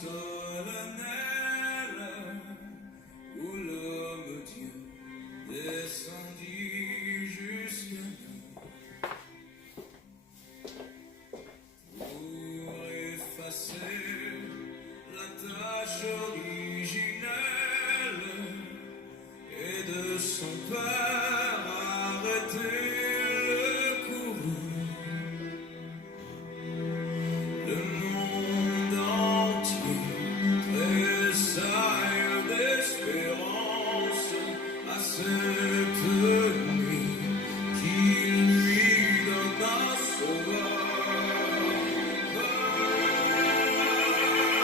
solennelle où l'homme Dieu descendit jusqu'à nous pour effacer la tâche originelle et de son Père arrêter le courroux. Le monde entier tressaille d'espérance à cette nuit qu'il lui donne un sauveur.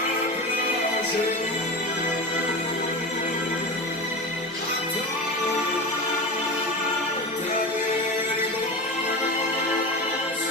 Peuple à genoux, attends ta délivrance.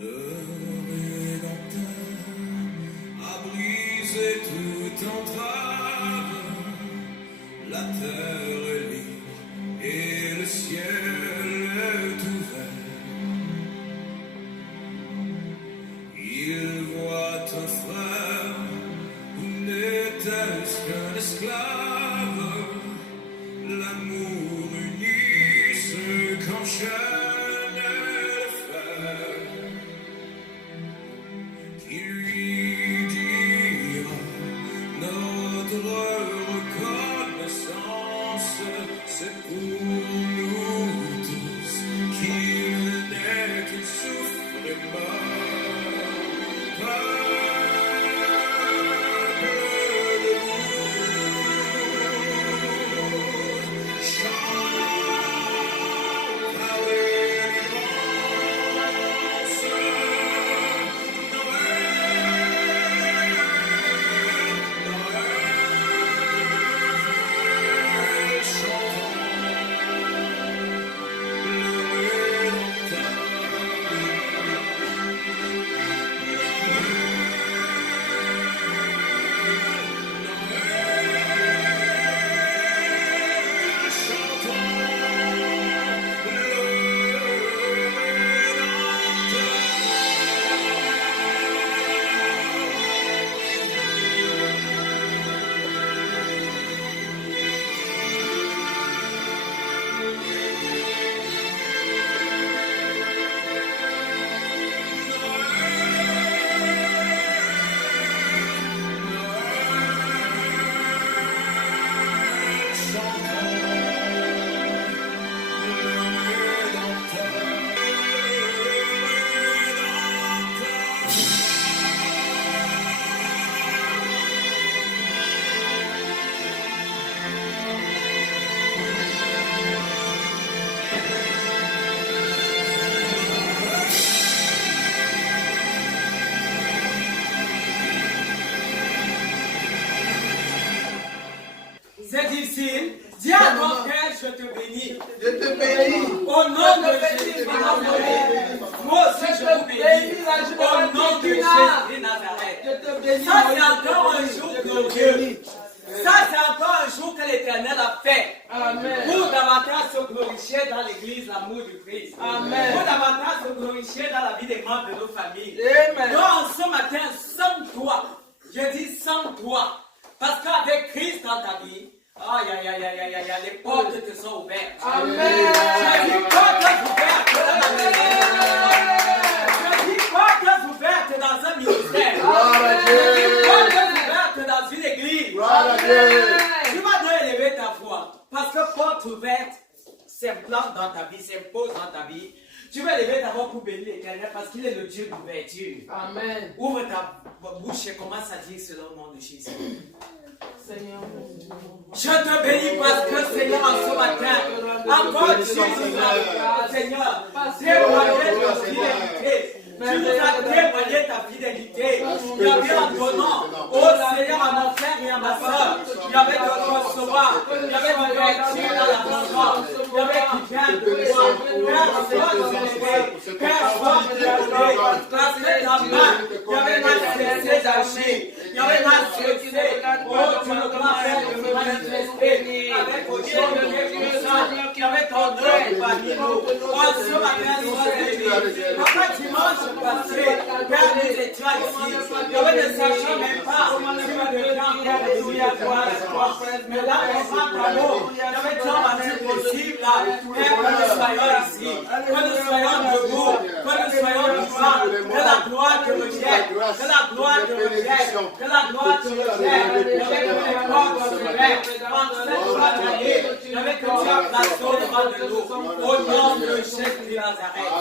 Le Rédempteur a brisé toute entrave, la terre est libre et le ciel est ouvert. Il voit un frère où n'était-ce qu'un esclave, l'amour unit ceux qu'enchaîne le fer. Qui lui dira notre reconnaissance, c'est pour nous tous qu'il n'est qu'il souffre et meurt. Peuple debout, chante ta délivrance. C'est difficile. Dis à ton frère, je te bénis. Je te bénis. Au nom de Jésus de Nazareth. Moi aussi, je vous bénis. Au nom de Jésus de Nazareth. Ça, c'est encore un jour glorieux. Ça, c'est encore un jour que l'Éternel a fait. Amen. Pour davantage se glorifier dans l'Église, l'amour du Christ. Amen. Pour davantage se glorifier dans la vie des membres de nos familles. Amen. Donc, ce matin, sans-toi. Je dis sans-toi. Parce qu'avec Christ dans ta vie, aïe, aïe, aïe, aïe, aïe, aïe, les portes te sont ouvertes. Amen. Je dis portes ouvertes dans la maison. Je dis portes ouvertes dans un ministère. Gloire à Dieu. Je dis portes ouvertes dans une église. Gloire à Dieu. Tu vas donc élever ta voix. Parce que porte ouverte s'implante dans ta vie, s'impose dans ta vie. Tu vas lever ta voix pour bénir l'Éternel parce qu'il est le Dieu d'ouverture. Amen. Ouvre ta bouche et commence à dire cela au nom de Jésus. Seigneur. Je te bénis parce que Seigneur, en ce matin, encore Seigneur, témoigner de fidélité. Tu nous as témoigné ta fidélité. Il y avait en donnant au Seigneur, à mon frère et à ma soeur. Il y avait de recevoir. Il y avait de vertu dans la maison. Il y avait qui vient de toi. Père, sois célébré. Parce que ta main, il y avait la cessé d'agir. Il y avait la cessé. Oh, tu ne dois faire de me manifester avec autre chose que puissant. Il y avait ton œuvre parmi nous. Oh, ce matin, sois béni. Après dimanche passé, Père, nous étions ici. Il y avait des sachants même pas. Tu me deviens encore alléluia, gloire à toi. Mais là, on va ta mot. Il y avait tant de possible là. Père, que nous soyons ici. Que nous soyons debout. Que nous soyons vivants. Que la gloire te revienne. Que la gloire te revienne. Que la gloire te revienne. Il y avait que les corps se lèvent. En cette joie d'année, il y avait que tu as placé devant de nous. Au nom de Jésus de Nazareth.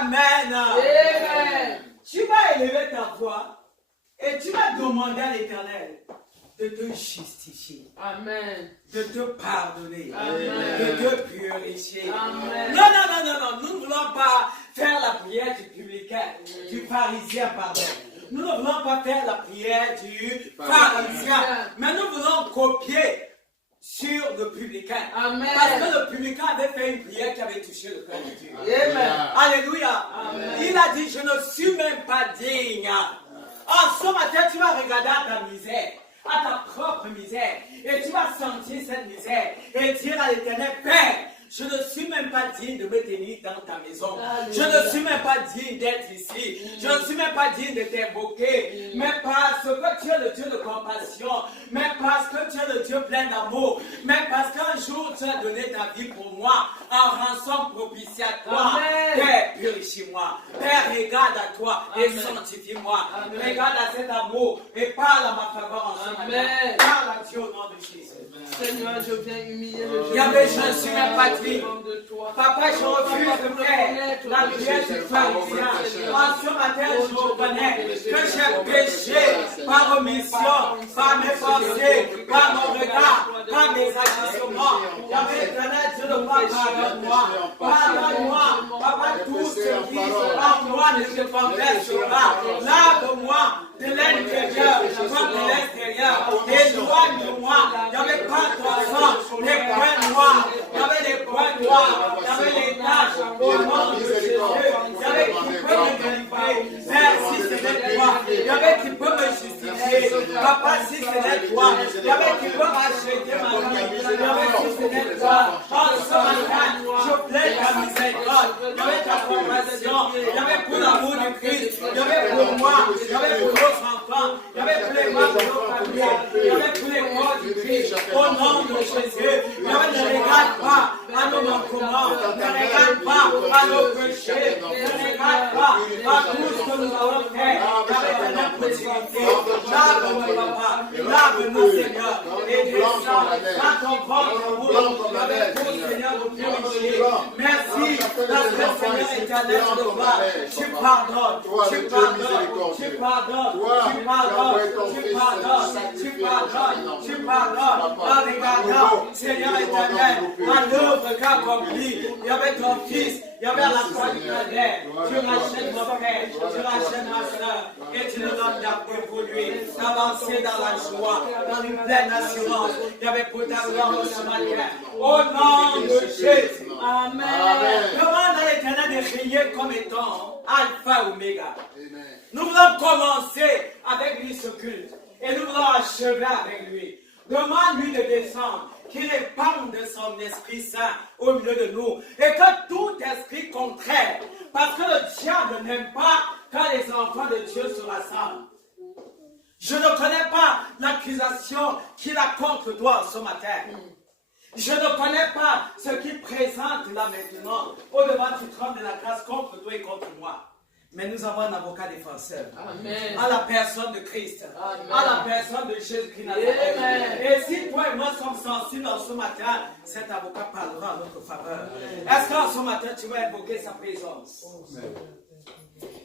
Amen. Amen. Tu vas élever ta voix et tu vas demander à l'Éternel de te justifier. Amen. De te pardonner. Amen. De te purifier. Amen. Non, non, non, non, non. Nous ne voulons pas faire la prière du publicain, du pharisien, pardon. Nous ne voulons pas faire la prière du pharisien, mais nous voulons copier sur le publicain. Amen. Parce que le publicain avait fait une prière qui avait touché le cœur de Dieu. Amen. Alléluia. Amen. Il a dit, je ne suis même pas digne. En ce matin, tu vas regarder à ta misère, à ta propre misère, et tu vas sentir cette misère, et dire à l'Éternel, Père, je ne suis même pas digne de me tenir dans ta maison. Alléluia. Je ne suis même pas digne d'être ici. Je ne suis même pas digne de t'invoquer. Mais parce que tu es le Dieu de compassion. Mais parce que tu es le Dieu plein d'amour. Mais parce qu'un jour tu as donné ta vie pour moi en rançon propitiatoire. Père, purifie-moi. Père, regarde à toi et sanctifie-moi. Regarde à cet amour et parle à ma faveur en ce matin. Parle à Dieu au nom de Jésus. Seigneur, je viens humilier le genou. Je ne suis même pas digne. Papa, je refuse de faire la prière du pharisien. En ce matin, je reconnais que j'ai péché par omission, par mes pensées, par mon regard, par mes agissements. J'avais éternel, Dieu de moi, pardonne-moi. Pardonne-moi. Papa, tout ce qui en moi ne se confesse pas. Lave-moi de l'intérieur comme de l'extérieur. Éloigne-moi. Il n'y avait pas ton sang, les points noirs. Il y avait les points noirs. Il y avait les taches. Au nom de Jésus. Il y avait qui peut me délivrer. Père, si c'était toi. Il y avait qui peut me justifier. Papa, si c'était toi. Il y avait qui peut racheter ma vie. Il y avait si c'était toi. En ce matin, je plaide ta miséricorde. Il y avait ta compassion. Il y avait pour l'amour du Christ. Il y avait pour moi. Il y avait pour nos enfants. Il y avait pour les membres de nos familles. Il y avait pour les corps du Christ. Au nom de Jésus. Il y avait ne regarde pas à nos manquements. Ne regarde pas à nos péchés. Ne regarde pas à tout ce que nous avons fait. Il y avait de l'impossibilité. Lave-nous, papa. Lave-nous, Seigneur. Et descends dans ton ventre pour nous. Avec vous, Seigneur, nous purifier. Merci. Parce que le Seigneur éternel, je le vois. Tu pardonnes. Tu pardonnes. Tu pardonnes. Tu pardonnes. Tu pardonnes. Tu pardonnes. Tu pardonnes. En regardant, Seigneur éternel, à l'œuvre qu'a accomplie, il y avait ton fils, il y avait la croix du calvaire. Tu rachètes mon frère, tu rachètes ma soeur, et tu nous donnes d'évoluer, d'avancer dans la joie, dans une pleine assurance. Il y avait pour ta gloire ce matin. Au nom de Jésus. Amen. Demande à l'Éternel de briller comme étant Alpha Oméga. Nous voulons commencer avec lui ce culte, et nous voulons achever avec lui. Demande-lui de descendre, qu'il répande de son Esprit Saint au milieu de nous. Et que tout esprit contraire, parce que le diable n'aime pas quand les enfants de Dieu se rassemblent. Je ne connais pas l'accusation qu'il a contre toi ce matin. Je ne connais pas ce qu'il présente là maintenant au devant du trône de la grâce contre toi et contre moi. Mais nous avons un avocat défenseur. Amen. À la personne de Christ. Amen. À la personne de Jésus-Christ. Et si toi et moi sommes sensibles en ce matin, cet avocat parlera en notre faveur. Est-ce qu'en ce matin tu vas invoquer sa présence? Amen.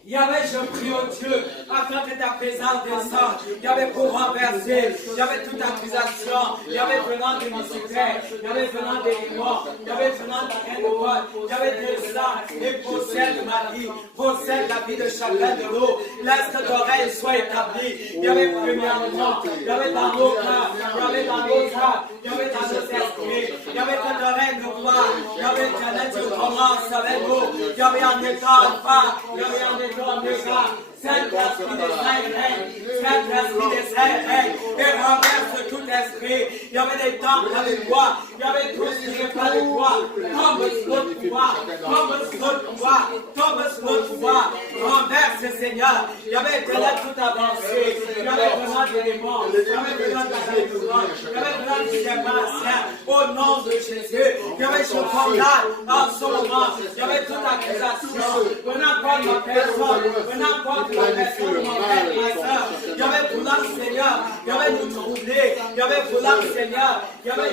Yahweh, je prie au Dieu, afin que ta présence descende. Yahweh, pour renverser, Yahweh, toute accusation, Yahweh, venant de l'unicitaire, Yahweh, venant des démons, Yahweh, venant de la reine de God, Yahweh, descend et possède ma vie, possède la vie de chacun de nous. Laisse que ton règne soit établi. Yahweh, premièrement, Yahweh, dans nos cœurs, Yahweh, dans nos âmes, Yahweh, dans nos esprits, Yahweh, que ton règne de gloire, Yahweh, tu commences avec nous, Yahweh, en étant pas, Yahweh, en étant déjà. Saint-Esprit des Saints, Saint-Esprit des Saints, et renverse tout esprit. Il y avait des temples avec toi, il y avait tout ce qui n'est pas de toi. Tombe sur le pouvoir, tombe sur le pouvoir, tombe sur le pouvoir. Renverse, Seigneur. Il y avait de là tout avancé. Il y avait vraiment des démons, il y avait vraiment de la révolution, il y avait vraiment du démon. Au nom de Jésus, il y avait ce condamne en ce moment. Il y avait toute accusation. Venant contre ma personne, venant contre la personne de mon frère, ma soeur. Il y avait vouloir, Seigneur, il y avait nous troubler, il y avait vouloir, Seigneur, il y avait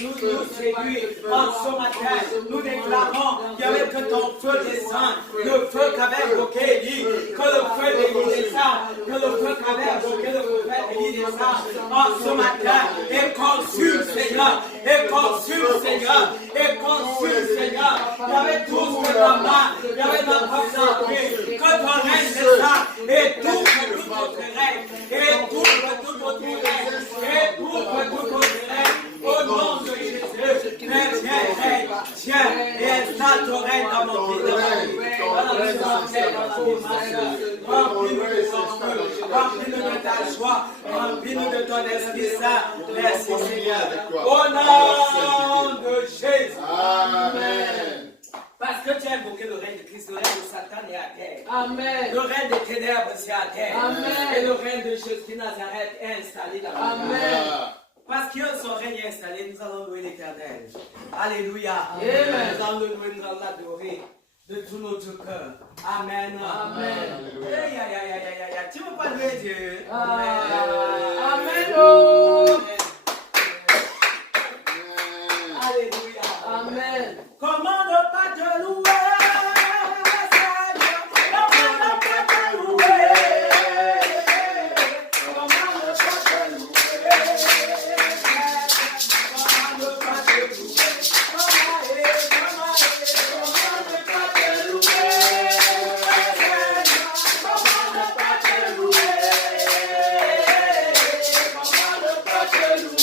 nous séduire en ce matin. Nous déclarons, il y avait que ton feu descende, le feu qu'avait évoqué Élie, que le feu d'Élie descende, que le feu qu'avait évoqué le prophète Élie descende en ce matin, et consume, Seigneur, et consume, Seigneur, et consume, Seigneur. Il y avait tout ce que la main, il y avait notre santé, que ton règne descende, et tout notre règne, et tout notre règne, et tout notre règne, au nom de Jésus. Mais tiens, et installe ton règne dans mon vie, dans ma vie, dans la santé, dans la vie, ma soeur. Remplis-nous de ton feu, remplis-nous de ta joie, remplis-nous de ton Esprit Saint. Merci Seigneur. Au nom de Jésus. Amen. Parce que tu as invoqué le règne de Christ, le règne de Satan est à terre. Amen. Le règne des ténèbres, c'est à terre. Amen. Et le règne de Jésus de Nazareth est installé dans la Amen. terre. Parce que son règne est installé, nous allons louer l'Éternel. Alléluia. Amen. Nous allons le louer, nous allons l'adorer de tout notre cœur. Amen. Amen. Aïe, aïe, aïe, aïe, aïe, aïe. Tu ne veux pas louer Dieu? Amen. Oh. Alléluia. Amen. Comment ne pas te louer, Seigneur? Comment ne pas te louer? Comment ne pas te louer, Seigneur? Comment ne pas te louer? Comment ne pas te louer, Seigneur? Comment ne pas te louer? Comment ne pas te louer? Comment ne pas te louer?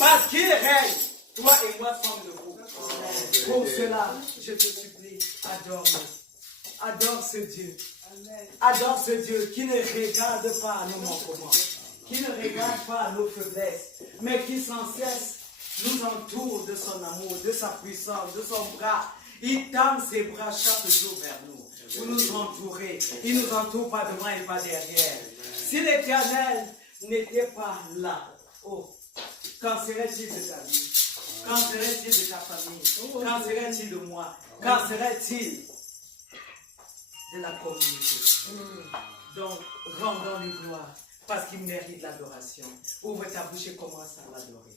Parce qu'il règne. Toi et moi sommes debout. Pour cela, je te supplie, adore-le. Adore ce Dieu. Adore ce Dieu qui ne regarde pas nos manquements, qui ne regarde pas nos faiblesses, mais qui sans cesse nous entoure de son amour, de sa puissance, de son bras. Il tend ses bras chaque jour vers nous, pour nous entourer. Il nous entoure pas devant et pas derrière. Si l'Éternel n'était pas là, oh, qu'en serait-il de ta vie? Qu'en serait-il de ta famille? Qu'en serait-il de moi? Qu'en serait-il de la communauté? Donc, rendons-lui gloire, parce qu'il mérite l'adoration. Ouvre ta bouche et commence à l'adorer.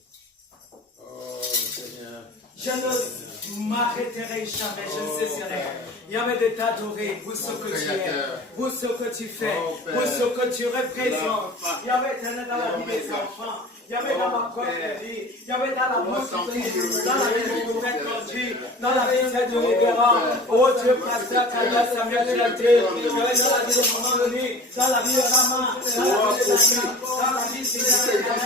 Oh, Seigneur. Je ne m'arrêterai jamais, je ne cesserai. Il y avait de t'adorer pour ce que tu es, pour ce que tu fais, pour ce que tu représentes. Il y avait dans la vie des enfants. Il y avait dans ma propre vie, il y avait dans la bouche de Jésus, dans la vie de prophète conduit, dans la vie de révérend. Oh Dieu, pasteur, Kaya, Samuel, Chiraté, il y avait dans la vie de Maman Denis, dans la vie de Maman, dans la vie de Daniel, dans la vie de Seigneur,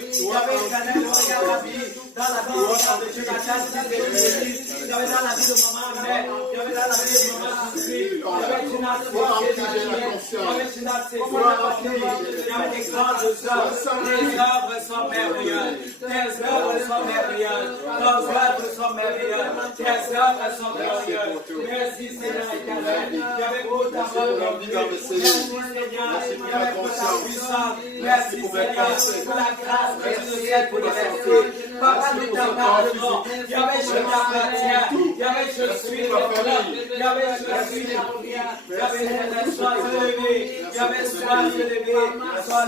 il y avait Canel, dans la vie de Jonathan, il y avait dans la vie de Maman Amel, il y avait dans la vie de Maman Soussi, il y avait Tina Sébastien, il y avait Tina Sébastien, il y avait des grandes œuvres, les œuvres sont merveilleuses, tes œuvres sont merveilleuses, tes œuvres sont merveilleuses, tes œuvres sont glorieuses. Merci Seigneur éternel, il y avait beaucoup d'amour dans vie. Merci Seigneur, il y avait pour ta puissance. Merci Seigneur pour la grâce que tu nous aides pour le verser. Papa, nous t'appartenons. Il y avait je t'appartiens, il y avait je suis le peuple, il y avait je suis la prière, il y avait sois élevé, il y avait sois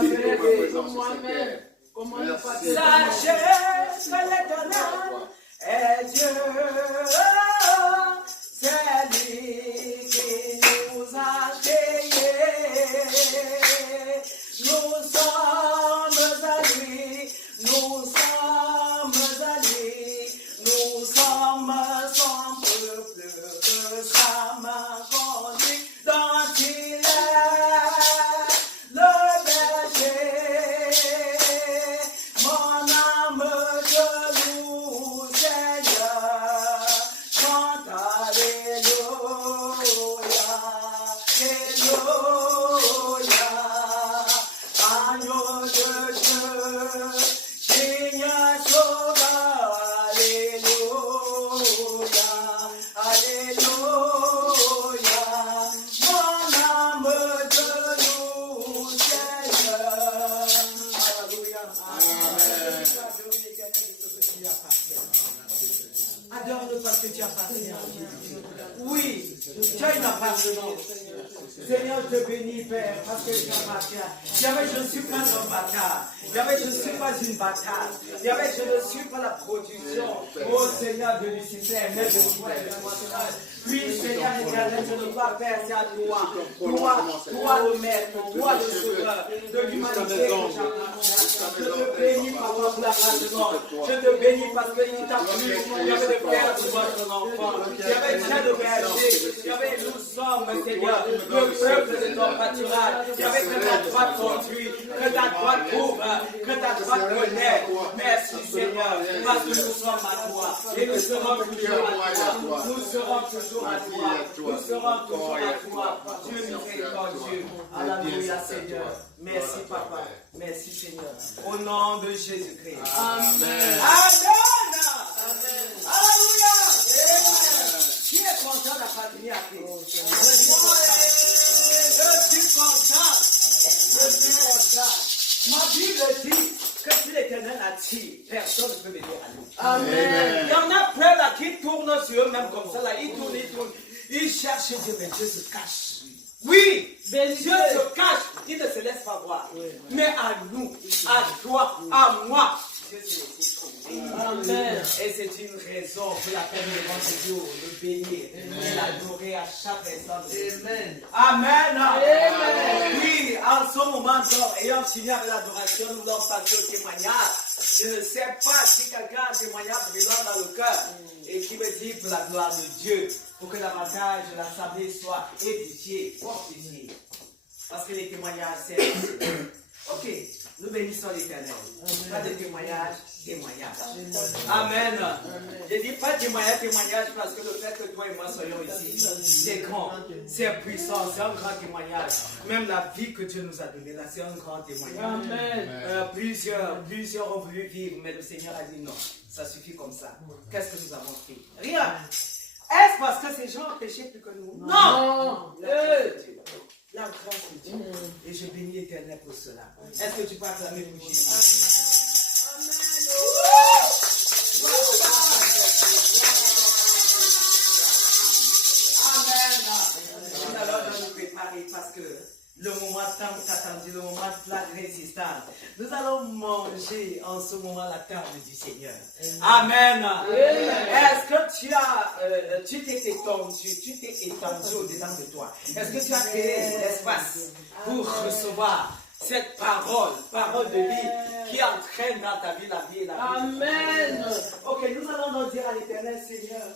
élevé. Sachez que l'Éternel est Dieu, c'est lui qui nous a créés. Nous sommes à lui, nous sommes à lui, nous sommes son peuple, que sa main conduit dont il est le berger. Mon âme te loue, Seigneur, chante alléluia, alléluia, agneau de Dieu, Seigneur sauveur, alléluia, alléluia, mon âme te loue, Seigneur, alléluia, amen. Adore-le parce que tu appartiens à Dieu. Oui, tu as une appartenance. Seigneur, je te bénis, Père, parce que tu appartiens. Yahweh, je ne suis pas un bâtard. Yahweh, je ne suis pas une bâtarde. Yahweh, je ne suis pas la production. Oh Seigneur de Lucifer, mais de toi et de toi seul. Oui, Seigneur éternel, je ne dois faire c'est à toi. Toi le maître, toi le sauveur de l'humanité que j'appartiens. Je te bénis par votre appartenance. Je te bénis parce qu'il t'a plu. Il y avait le père de votre enfant. Il y avait Dieu de berger. Il y avait nous sommes, Seigneur, le peuple de ton pâturage. Il y avait que ta droite conduit, que ta droite couvre, que ta droite connaît. Merci Seigneur, parce que nous sommes à toi. Et nous serons toujours à toi. Nous serons toujours à toi. Nous serons toujours à toi. Dieu miséricordieux. Alléluia Seigneur. Merci Papa. Merci Seigneur. Au nom de Jésus-Christ. Amen. Amen. Alléluia. Qui est content d'appartenir à Christ? Je suis content. Je suis content. Ma Bible dit que si l'Éternel attire, personne ne peut venir à nous. Amen. Il y en a plein là qui tournent sur eux-mêmes comme ça. Là. Ils tournent. Ils cherchent Dieu, mais Dieu se cache. Oui, Dieu se cache. Il ne se laisse pas voir. Mais à nous, à toi, à moi, Dieu se laisse trouver. Amen. Et c'est une raison pour laquelle nous devons Dieu le bénir et l'adorer à chaque instant. Amen. Amen. Amen. Oui, en ce moment, ayant fini avec l'adoration, nous voulons passer au témoignage. Je ne sais pas si quelqu'un a un témoignage brillant dans le cœur et qui me dit pour la gloire de Dieu, pour que davantage de l'assemblée soit édifiée, fortifiée. Parce que les témoignages, c'est... Ok. Nous bénissons l'Éternel. Pas de témoignage, témoignage. Amen. Je dis pas témoignage parce que le fait que toi et moi soyons ici, c'est grand, c'est puissant, c'est un grand témoignage. Même la vie que Dieu nous a donnée, là, c'est un grand témoignage. Amen. Plusieurs ont voulu vivre, mais le Seigneur a dit non, ça suffit comme ça. Qu'est-ce que nous avons fait? Rien. Est-ce parce que ces gens ont péché plus que nous? Non. La grâce de Dieu. Et je bénis l'Éternel pour cela. Est-ce que tu peux acclamer pour Jésus? Amen. Nous allons nous préparer parce que le moment tant attendu, le moment de la résistance. Nous allons manger en ce moment la table du Seigneur. Amen. Est-ce que tu t'es étendu au-dedans de toi? Est-ce que tu as créé l'espace pour recevoir cette parole de vie qui entraîne dans ta vie la vie et la vie? Amen. Ok, nous allons donc dire à l'Éternel, Seigneur,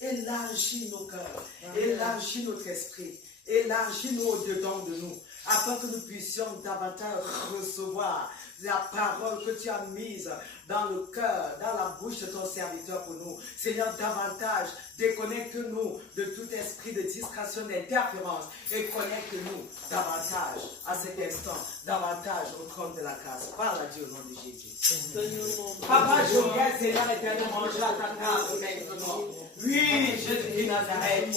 élargis nos cœurs, élargis notre esprit. Élargis-nous au-dedans de nous, afin que nous puissions davantage recevoir la parole que tu as mise dans le cœur, dans la bouche de ton serviteur pour nous. Seigneur, davantage, déconnecte-nous de tout esprit de distraction, d'interférence et connecte-nous davantage à cet instant, davantage au trône de la grâce. Parle à Dieu au nom de Jésus. Papa, je regarde, Seigneur éternel, manger à ta table maintenant. Oui, Jésus de Nazareth.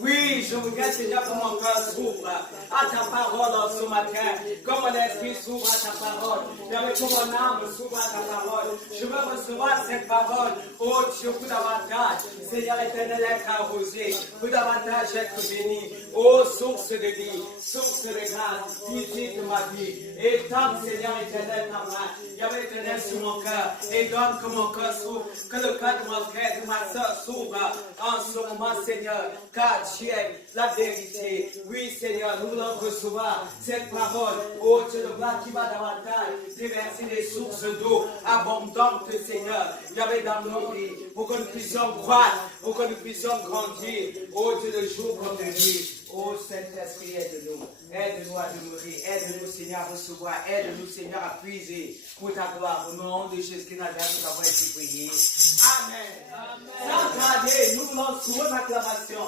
Oui, je regarde, Seigneur, que mon cœur s'ouvre à ta parole en ce matin. Comme mon esprit s'ouvre à ta parole. Que mon âme s'ouvre à ta parole. Je veux recevoir cette parole. Oh Dieu, pour davantage, Seigneur éternel, être arrosé. Pour davantage être béni. Oh, source de vie, source de grâce, visite ma vie. Et tant, Seigneur éternel, ta main. Yahweh éternel sur mon cœur. Et donne que mon cœur s'ouvre. Que le cœur de mon frère, de ma soeur s'ouvre en ce moment, Seigneur. Car tu es la vérité. Oui, Seigneur, nous voulons recevoir cette parole. Oh, Dieu, le blanc qui va davantage déverser des sources d'eau abondantes, Seigneur. Yahweh dans nos vies. Pour que nous puissions croître. Pour que nous puissions grandir. Oh, Dieu, de jour comme de nuit. Oh Saint-Esprit, aide-nous. Aide-nous à demeurer. Aide-nous, Seigneur, à recevoir. Aide-nous, Seigneur, à puiser pour ta gloire. Au nom de Jésus qui Nazareth, nous avons été priés. Amen. Sans tarder, nous voulons sous une acclamation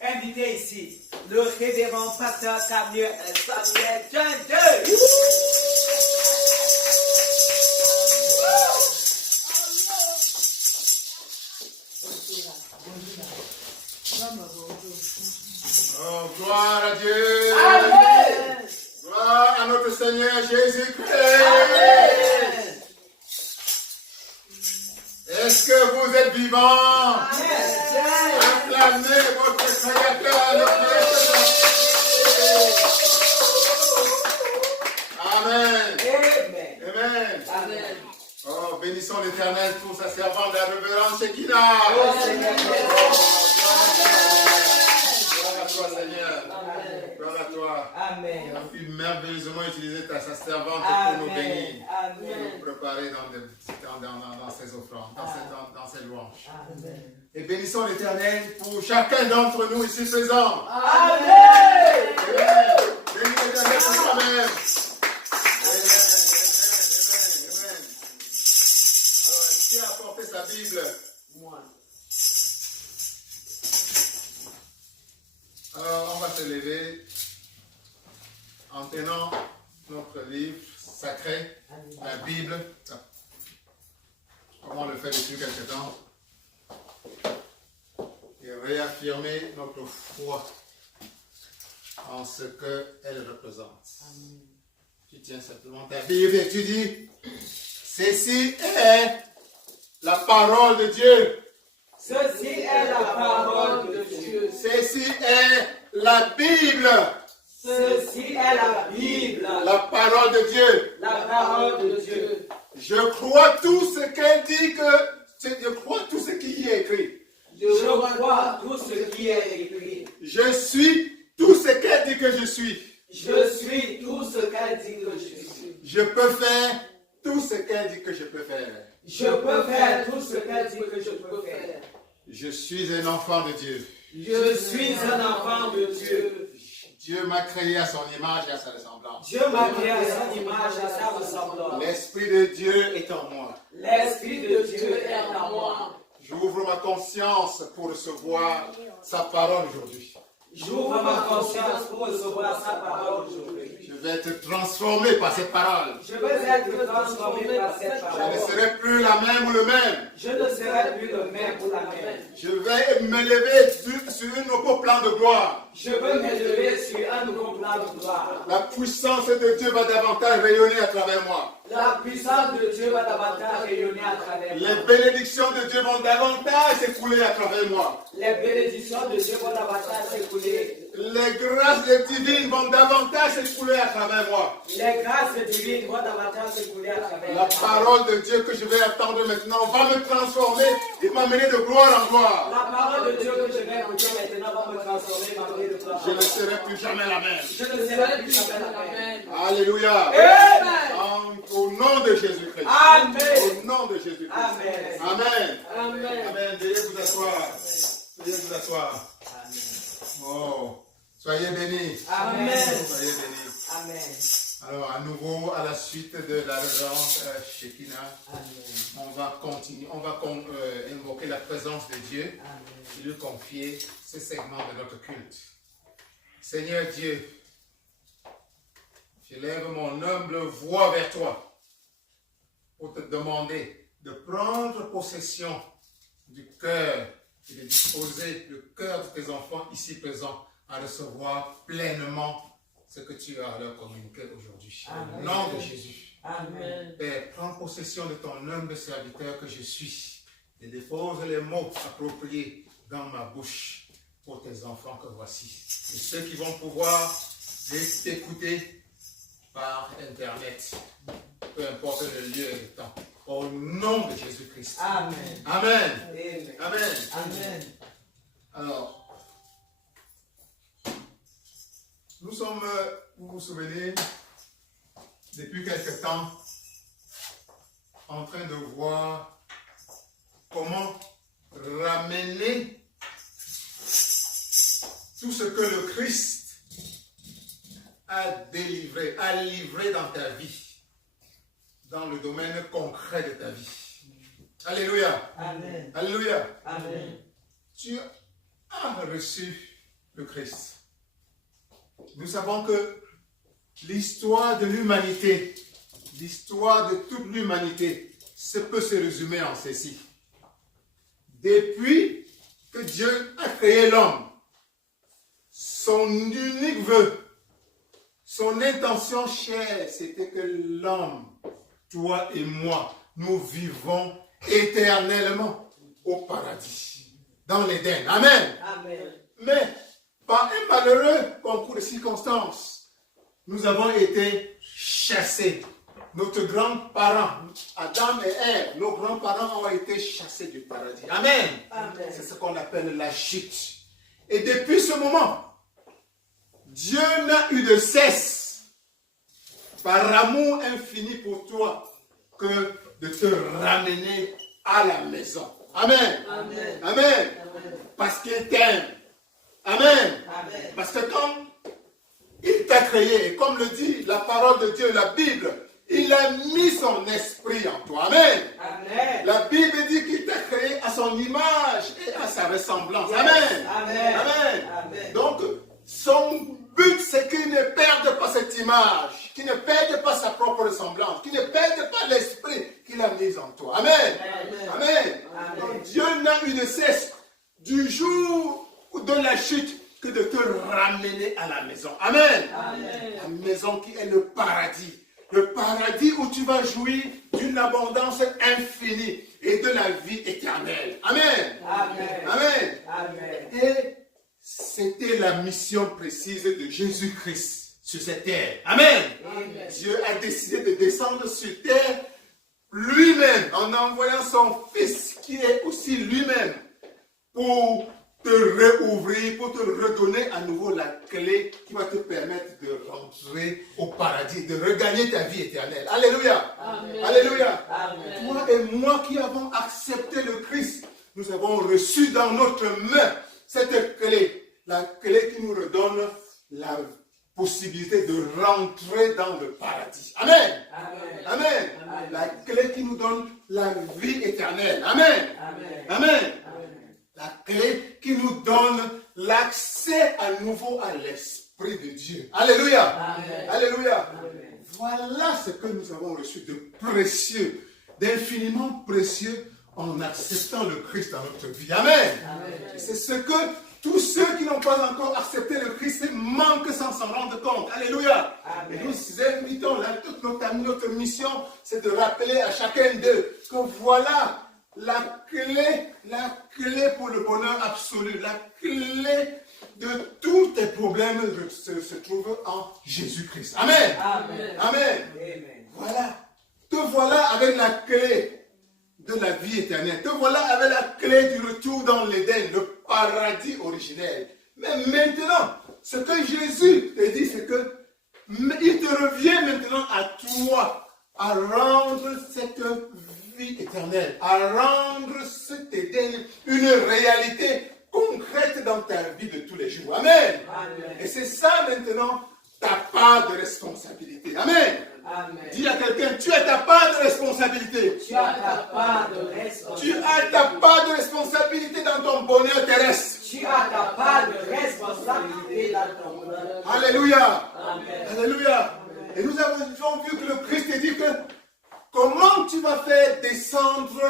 inviter ici le révérend pasteur Samuel Tendeux. Oh, gloire à Dieu. Amen. Gloire à notre Seigneur Jésus-Christ. Amen. Est-ce que vous êtes vivants? Amen. Acclamez votre Créateur, le Créateur. Amen. Amen. Amen. Oh, bénissons l'Éternel pour sa servante, la révérende Shekinah. Oh, Seigneur. Gloire à toi, Seigneur. Amen. Gloire à toi. Amen. Tu as pu merveilleusement utiliser sa servante pour nous Amen. bénir, pour Amen. nous préparer dans ses offrandes, dans ses louanges. Amen. Et bénissons l'Éternel pour chacun d'entre nous ici présents. Amen. Amen. Bénis l'Éternel pour toi-même. Amen. Alors, qui a apporté sa Bible? Moi. Alors, on va se lever en tenant notre livre sacré, la Bible. Comme on le fait depuis quelque temps. Et réaffirmer notre foi en ce qu'elle représente. Tu tiens simplement ta Bible et tu dis, ceci est la parole de Dieu. Ceci est la parole de Dieu. Ceci est la Bible. Ceci est la Bible. La parole de Dieu. La parole de Dieu. Je crois tout ce qu'elle dit je crois tout ce qui y est écrit. Je crois tout ce qui est écrit. Je suis tout ce qu'elle dit que je suis. Je suis tout ce qu'elle dit que je suis. Je peux faire tout ce qu'elle dit que je peux faire. Je peux faire tout ce qu'elle dit que je peux faire. Je suis un enfant de Dieu. Je suis un enfant de Dieu. Dieu m'a créé à son image et à sa ressemblance. Dieu m'a créé à son image, à sa ressemblance. L'Esprit de Dieu est en moi. L'Esprit de Dieu est en moi. J'ouvre ma conscience pour recevoir sa parole aujourd'hui. J'ouvre ma conscience pour recevoir sa parole aujourd'hui. Je vais être transformé par cette parole. Je vais être transformé par cette Je ne parole. serai plus la même ou le même. Je ne serai plus le même ou la même. Je vais m'élever sur un nouveau plan de gloire. Je veux m'élever sur un nouveau plan de gloire. La puissance de Dieu va davantage rayonner à travers moi. La puissance de Dieu va davantage rayonner à travers moi. Les bénédictions de Dieu vont davantage s'écouler à travers moi. Les bénédictions de Dieu vont davantage s'écouler. Les grâces divines vont davantage s'écouler à travers moi. Les grâces divines vont davantage s'écouler à travers La moi. parole de Dieu que je vais attendre maintenant va me transformer et m'amener de gloire en gloire. La parole de Dieu que je vais écouter maintenant va me transformer, m'amener de gloire. Je ne serai plus jamais la même. Je ne serai plus jamais la même. Alléluia. Amen. Au nom de Jésus-Christ. Amen. Au nom de Jésus-Christ. Amen. Amen. Amen. Amen. Veuillez vous asseoir. Veuillez vous asseoir. Oh. Soyez bénis. Amen. Soyez bénis. Amen. Alors, à nouveau, à la suite de la révérence Shekinah, on va continuer, on va invoquer la présence de Dieu et lui confier ce segment de notre culte. Seigneur Dieu, j'élève mon humble voix vers toi pour te demander de prendre possession du cœur et de disposer le cœur de tes enfants ici présents à recevoir pleinement ce que tu as à leur communiquer aujourd'hui. Au nom de Jésus. Amen. Père, prends possession de ton humble serviteur que je suis et dépose les mots appropriés dans ma bouche pour tes enfants que voici. Et ceux qui vont pouvoir t'écouter par Internet, peu importe le lieu et le temps. Au nom de Jésus-Christ. Amen. Amen. Amen. Amen. Amen. Alors, nous sommes, vous vous souvenez, depuis quelque temps, en train de voir comment ramener tout ce que le Christ a délivré, a livré dans ta vie, dans le domaine concret de ta vie. Alléluia. Amen. Alléluia. Amen. Tu as reçu le Christ. Nous savons que l'histoire de l'humanité, l'histoire de toute l'humanité, peut se résumer en ceci. Depuis que Dieu a créé l'homme, son unique vœu, son intention chère, c'était que l'homme, toi et moi, nous vivons éternellement au paradis, dans l'Éden. Amen. Amen. Mais, par un malheureux concours de circonstances, nous avons été chassés. Notre grands-parents, Adam et Ève, nos grands-parents ont été chassés du paradis. Amen. Amen. C'est ce qu'on appelle la chute. Et depuis ce moment, Dieu n'a eu de cesse, par amour infini pour toi, que de te ramener à la maison. Amen. Amen. Amen. Parce qu'il t'aime. Amen. Amen. Parce que quand il t'a créé, et comme le dit la parole de Dieu, la Bible, il a mis son esprit en toi. Amen. Amen. La Bible dit qu'il t'a créé à son image et à sa ressemblance. Amen. Amen. Amen. Amen. Donc, son but, c'est qu'il ne perde pas cette image, qu'il ne perde pas sa propre ressemblance, qu'il ne perde pas l'esprit qu'il a mis en toi. Amen. Amen. Amen. Amen. Donc, Dieu n'a eu de cesse du jour de la chute que de te ramener à la maison. Amen. Amen. La maison qui est le paradis. Le paradis où tu vas jouir d'une abondance infinie et de la vie éternelle. Amen. Amen. Amen. Amen. Et c'était la mission précise de Jésus-Christ sur cette terre. Amen. Amen. Dieu a décidé de descendre sur terre lui-même en envoyant son Fils qui est aussi lui-même pour te réouvrir, pour te redonner à nouveau la clé qui va te permettre de rentrer au paradis, de regagner ta vie éternelle. Alléluia. Amen. Alléluia. Amen. Toi et moi qui avons accepté le Christ, nous avons reçu dans notre main cette clé, la clé qui nous redonne la possibilité de rentrer dans le paradis. Amen. Amen. Amen. Amen. La clé qui nous donne la vie éternelle. Amen. Amen. Amen. La clé qui nous donne l'accès à nouveau à l'Esprit de Dieu. Alléluia. Amen. Alléluia. Amen. Voilà ce que nous avons reçu de précieux, d'infiniment précieux en acceptant le Christ dans notre vie. Amen. Amen. C'est ce que tous ceux qui n'ont pas encore accepté le Christ manquent sans s'en rendre compte. Alléluia. Amen. Et nous invitons, là, toute notre mission, c'est de rappeler à chacun d'eux que voilà la clé pour le bonheur absolu, la clé de tous tes problèmes se trouve en Jésus-Christ. Amen. Amen. Amen. Amen. Voilà. Te voilà avec la clé de la vie éternelle. Te voilà avec la clé du retour dans l'Éden, le paradis originel. Mais maintenant, ce que Jésus te dit, c'est que il te revient maintenant à toi à rendre cette vie éternelle, à rendre cet Éden une réalité concrète dans ta vie de tous les jours. Amen. Amen. Et c'est ça maintenant ta part de responsabilité. Amen. Amen. Dis à quelqu'un, tu as ta part de responsabilité. Tu as ta part de Tu responsabilité. as ta part de responsabilité dans ton bonheur terrestre. Tu as ta part de responsabilité dans ton bonheur. Alléluia. Amen. Alléluia. Et nous avons vu que le Christ te dit que comment tu vas faire descendre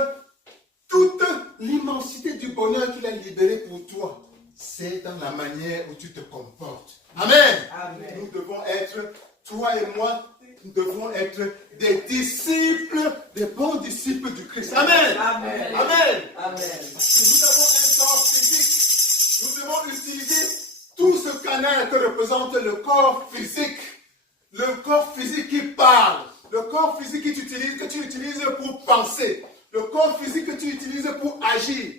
toute l'immensité du bonheur qu'il a libéré pour toi. C'est dans la manière où tu te comportes. Amen. Amen. Nous devons être, toi et moi, nous devons être des disciples, des bons disciples du Christ. Amen. Amen. Amen. Amen. Parce que nous avons un corps physique. Nous devons utiliser tout ce canal que représente le corps physique. Le corps physique qui parle. Le corps physique que tu utilises pour penser. Le corps physique que tu utilises pour agir.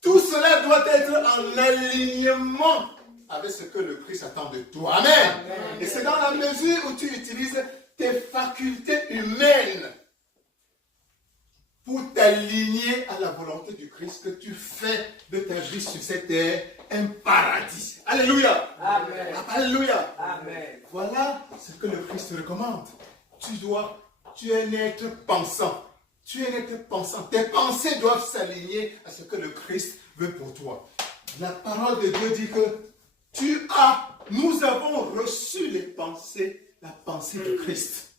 Tout cela doit être en alignement avec ce que le Christ attend de toi. Amen. Amen. Et c'est dans la mesure où tu utilises tes facultés humaines pour t'aligner à la volonté du Christ que tu fais de ta vie sur cette terre un paradis. Alléluia. Amen. Alléluia. Amen. Voilà ce que le Christ te recommande. Tu es un être pensant. Tu es un être pensant. Tes pensées doivent s'aligner à ce que le Christ veut pour toi. La parole de Dieu dit que nous avons reçu la pensée du Christ.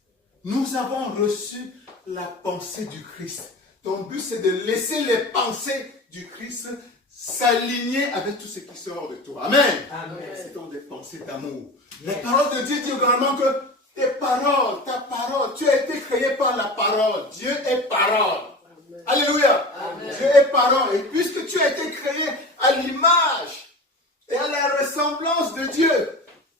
Nous avons reçu la pensée du Christ. Ton but, c'est de laisser les pensées du Christ s'aligner avec tout ce qui sort de toi. Amen. Amen. Ce sont des pensées d'amour. La parole de Dieu dit également que tes paroles, ta parole, tu as été créé par la parole. Dieu est parole. Amen. Alléluia. Amen. Dieu est parole. Et puisque tu as été créé à l'image et à la ressemblance de Dieu,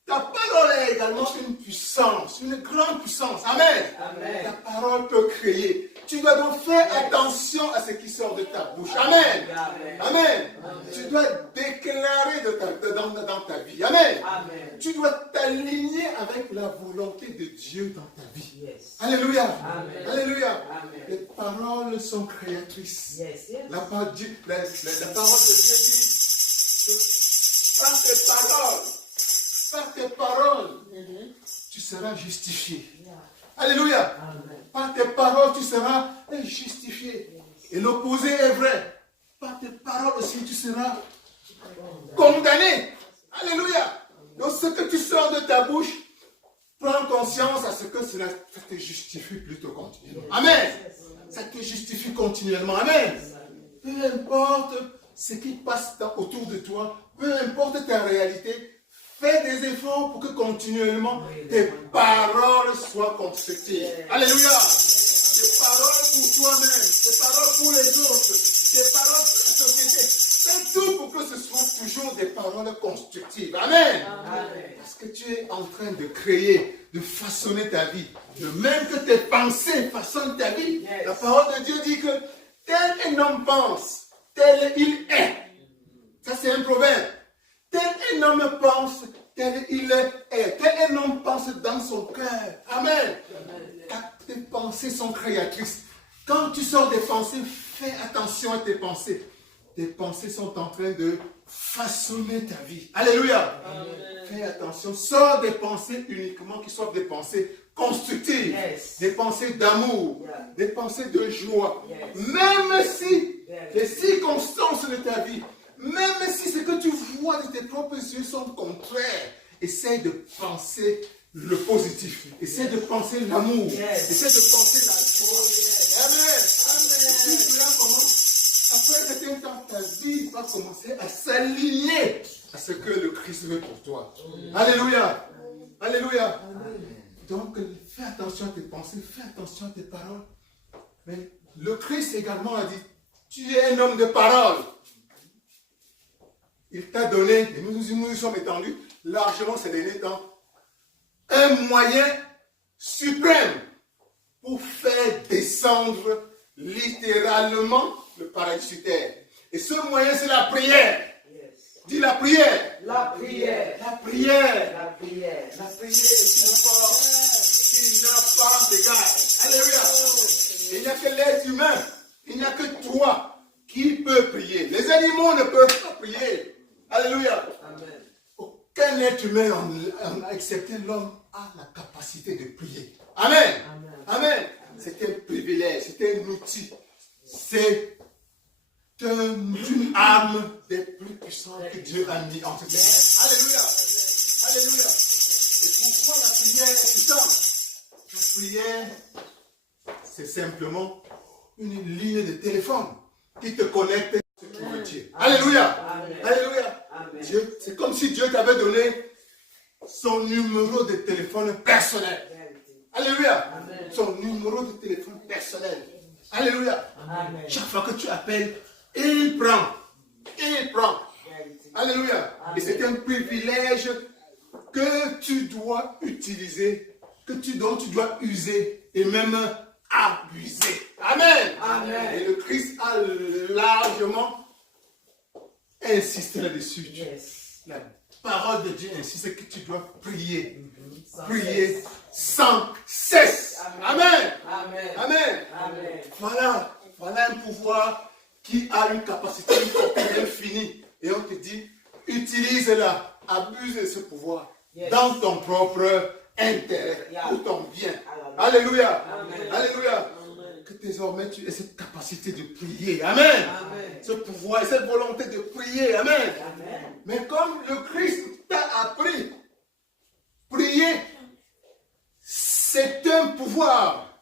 ta parole est également une puissance, une grande puissance. Amen. Amen. Ta parole peut créer. Tu dois donc faire attention à ce qui sort de ta bouche. Amen. Amen. Amen. Tu dois déclarer dans ta vie. Amen. Amen. Tu dois t'aligner avec la volonté de Dieu dans ta vie. Yes. Alléluia. Amen. Alléluia. Amen. Les paroles sont créatrices. Yes. Yes. La parole de Dieu dit que par tes paroles, tu seras justifié. Alléluia. Amen. Par tes paroles, tu seras justifié. Et l'opposé est vrai. Par tes paroles aussi, tu seras condamné. Alléluia. Donc ce que tu sors de ta bouche, prends conscience à ce que ça te justifie plutôt continuellement. Amen. Ça te justifie continuellement. Amen. Peu importe ce qui passe autour de toi, peu importe ta réalité, fais des efforts pour que continuellement tes paroles soient constructives. Alléluia. Tes paroles pour toi-même, tes paroles pour les autres, tes paroles pour la société. Fais tout pour que ce soit toujours des paroles constructives. Amen. Amen. Parce que tu es en train de créer, de façonner ta vie. De même que tes pensées façonnent ta vie. Yes. La parole de Dieu dit que tel un homme pense, tel il est. Ça c'est un proverbe. Tel un homme pense, tel il est. Tel un homme pense dans son cœur. Amen. Tes pensées sont créatrices. Quand tu sors des pensées, fais attention à tes pensées. tes pensées sont en train de façonner ta vie. Alléluia. Fais attention, sors des pensées uniquement qui soient des pensées constructives, des pensées d'amour, des pensées de joie. Même si les circonstances de ta vie, même si ce que tu vois de tes propres yeux sont contraires, essaie de penser le positif. Essaie de penser l'amour. Essaie de penser la joie. Amen. Et puis cela commence, après un certain temps, ta vie va commencer à s'aligner à ce que le Christ veut pour toi. Alléluia. Alléluia. Donc, fais attention à tes pensées, fais attention à tes paroles. Mais le Christ également a dit, tu es un homme de parole. Il t'a donné, et nous sommes étendus largement ces derniers temps, un moyen suprême pour faire descendre littéralement le paradis sur terre. Et ce moyen, c'est la prière. Dis la prière. La prière. La prière. La prière. La prière qui n'a pas d'égal. Alléluia. Il n'y a que l'être humain, il n'y a que toi qui peux prier. Les animaux ne peuvent pas prier. Alléluia. Amen. Aucun être humain, excepté l'homme, a la capacité de prier. Amen. Amen. C'est un privilège, c'est un outil. C'est une arme des plus puissantes que Dieu a mis entre tes mains. Alléluia. Alléluia. Et pourquoi la prière est puissante? La prière, c'est simplement une ligne de téléphone qui te connecte à ce qui veut Dieu. Alléluia. Alléluia. Dieu, c'est comme si Dieu t'avait donné son numéro de téléphone personnel. Alléluia. Son numéro de téléphone personnel. Alléluia. Chaque fois que tu appelles, il prend. Il prend. Alléluia. Et c'est un privilège que tu dois utiliser, dont tu dois user et même abuser. Amen. Et le Christ a largement insisté là-dessus. La parole de Dieu insiste que tu dois prier. Prier sans cesse. Amen. Amen. Voilà un pouvoir qui a une capacité infinie. Et on te dit, utilise-la, abuse de ce pouvoir dans ton propre intérêt, pour ton bien. Alléluia. Alléluia. Que désormais tu aies cette capacité de prier. Amen. Ce pouvoir et cette volonté de prier. Amen. Mais comme le Christ t'a appris, prier, c'est un pouvoir.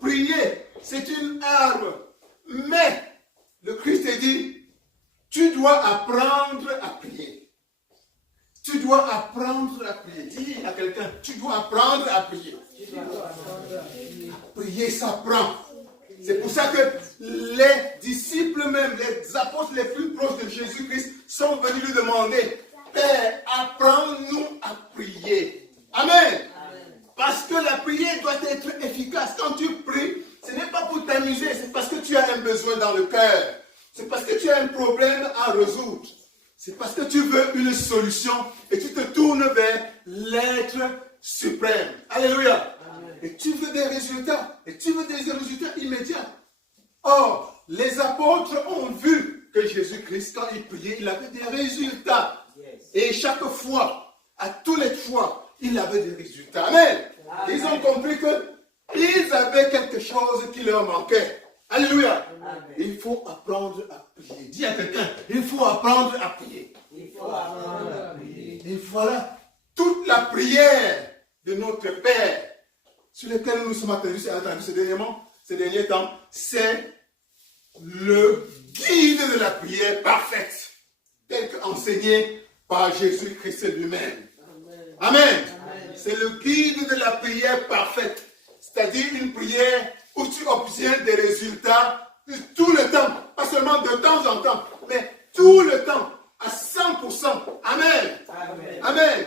Prier, c'est une arme. Mais le Christ te dit, tu dois apprendre à prier. Tu dois apprendre à prier. Dis à quelqu'un, tu dois apprendre à prier. Prier s'apprend. C'est pour ça que les disciples même, les apôtres les plus proches de Jésus-Christ sont venus lui demander, Père, apprends-nous à prier. Amen. Parce que la prière doit être efficace. Quand tu pries, ce n'est pas pour t'amuser, c'est parce que tu as un besoin dans le cœur. C'est parce que tu as un problème à résoudre. C'est parce que tu veux une solution et tu te tournes vers l'être suprême. Alléluia. Et tu veux des résultats. Et tu veux des résultats immédiats. Or, les apôtres ont vu que Jésus-Christ, quand il priait, il avait des résultats. Et chaque fois, à tous les fois, il avait des résultats. Amen. Ils ont compris qu'ils avaient quelque chose qui leur manquait. Alléluia. Il faut apprendre à prier. Dis à quelqu'un, il faut apprendre à prier. Et voilà toute la prière de notre Père sur lequel nous sommes attendus ces derniers temps, c'est le guide de la prière parfaite, tel qu'enseigné par Jésus-Christ lui-même. Amen. C'est le guide de la prière parfaite, c'est-à-dire une prière où tu obtiens des résultats tout le temps, pas seulement de temps en temps, mais tout le temps, à 100%. Amen. Amen.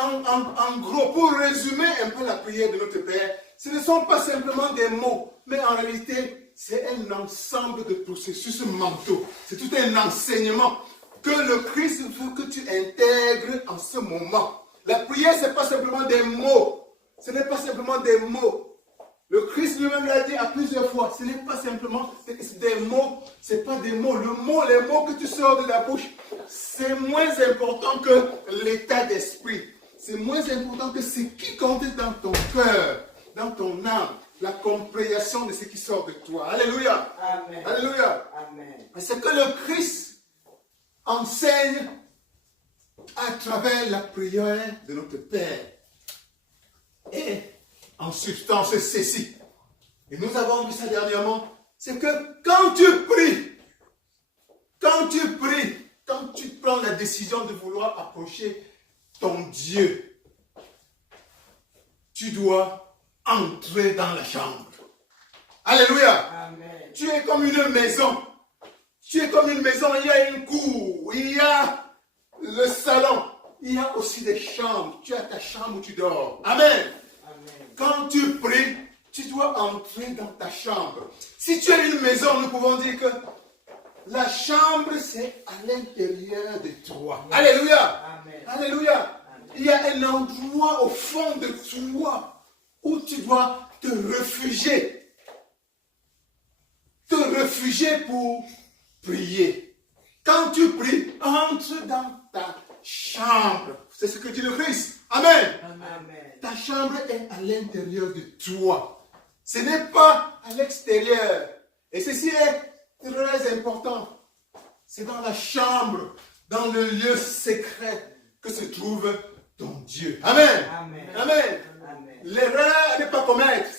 En gros, pour résumer un peu la prière de notre Père, ce ne sont pas simplement des mots, mais en réalité, c'est un ensemble de processus mentaux. C'est tout un enseignement que le Christ veut que tu intègres en ce moment. La prière, ce n'est pas simplement des mots. Ce n'est pas simplement des mots. Le Christ lui-même l'a dit à plusieurs fois. Ce n'est pas simplement des mots, c'est pas des mots. Les mots que tu sors de la bouche, c'est moins important que l'état d'esprit. C'est moins important que ce qui compte dans ton cœur, dans ton âme, la compréhension de ce qui sort de toi. Alléluia. Amen. Alléluia. Amen. Et c'est que le Christ enseigne à travers la prière de notre Père. Et en substance, c'est ceci. Et nous avons vu ça dernièrement. C'est que quand tu pries, quand tu prends la décision de vouloir approcher ton Dieu, tu dois entrer dans la chambre. Alléluia. Amen. Tu es comme une maison. Tu es comme une maison, il y a une cour, il y a le salon, il y a aussi des chambres. Tu as ta chambre où tu dors. Amen. Amen. Quand tu pries, tu dois entrer dans ta chambre. Si tu as une maison, nous pouvons dire que la chambre, c'est à l'intérieur de toi. Alléluia. Amen. Alléluia. Il y a un endroit au fond de toi où tu dois te réfugier. Te réfugier pour prier. Quand tu pries, entre dans ta chambre. C'est ce que dit le Christ. Amen. Amen. Ta chambre est à l'intérieur de toi. Ce n'est pas à l'extérieur. Et ceci est très important. C'est dans la chambre, dans le lieu secret que se trouve ton Dieu. Amen. Amen. Amen. Amen. L'erreur à ne pas commettre.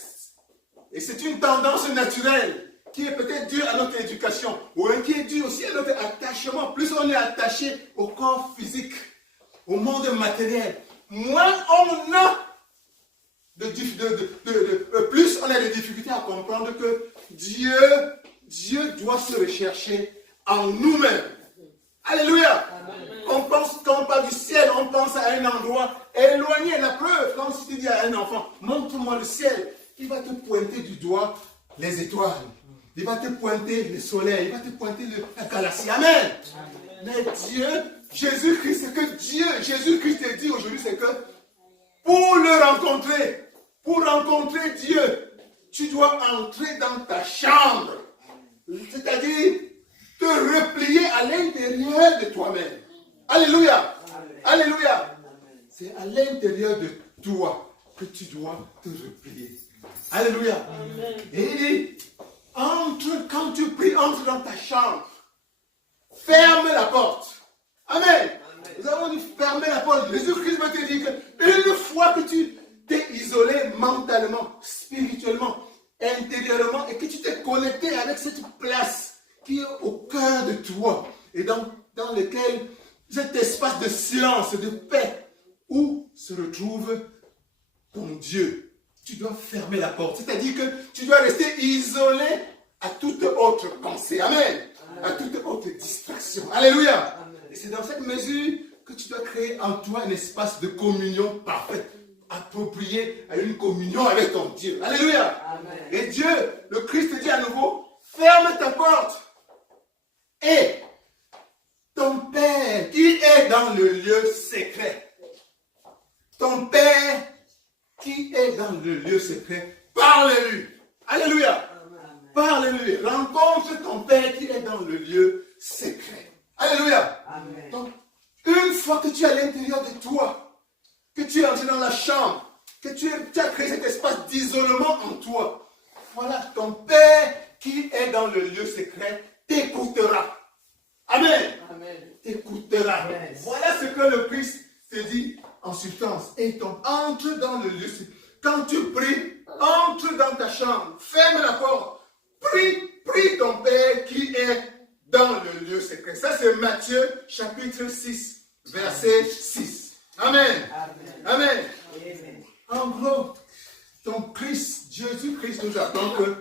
Et c'est une tendance naturelle qui est peut-être due à notre éducation ou qui est due aussi à notre attachement. Plus on est attaché au corps physique, au monde matériel, moins on a plus on a de difficultés à comprendre que Dieu doit se rechercher en nous-mêmes. Alléluia. Quand on parle du ciel, on pense à un endroit éloigné. La preuve, quand tu dis à un enfant, montre-moi le ciel, il va te pointer du doigt les étoiles. Il va te pointer le soleil, il va te pointer la galaxie. Amen. Mais Dieu, Jésus-Christ, c'est que Dieu, Jésus-Christ te dit aujourd'hui, c'est que pour le rencontrer Dieu, tu dois entrer dans ta chambre. C'est-à-dire te replier à l'intérieur de toi-même. Alléluia. Alléluia. C'est à l'intérieur de toi que tu dois te replier. Alléluia. Et il dit, quand tu pries, entre dans ta chambre. Ferme la porte. Amen. Nous avons dit fermer la porte. Jésus-Christ va te dire qu'une fois que tu t'es isolé mentalement, spirituellement, intérieurement, et que tu t'es connecté avec cette place qui est au cœur de toi, et dans lequel cet espace de silence, de paix, où se retrouve ton Dieu, tu dois fermer la porte. C'est-à-dire que tu dois rester isolé à toute autre pensée. Amen. À toute autre distraction. Alléluia. Et c'est dans cette mesure que tu dois créer en toi un espace de communion parfaite, approprié à une communion avec ton Dieu. Alléluia. Amen. Et Dieu, le Christ te dit à nouveau, ferme ta porte. Et ton Père qui est dans le lieu secret, ton Père qui est dans le lieu secret, parle-lui. Alléluia. Parle-lui. Rencontre ton Père qui est dans le lieu secret. Alléluia. Amen. Donc, une fois que tu es à l'intérieur de toi, que tu es entré dans la chambre, que tu as créé cet espace d'isolement en toi, voilà, ton Père qui est dans le lieu secret t'écoutera. Amen. Amen. T'écoutera. Yes. Voilà ce que le Christ te dit en substance. Et donc, entre dans le lieu secret. Quand tu pries, entre dans ta chambre, ferme la porte, prie ton Père qui est dans le lieu secret. Ça, c'est Matthieu chapitre 6, verset 6. Amen. Amen. Amen. Amen. En gros, ton Christ, Jésus-Christ nous apprend que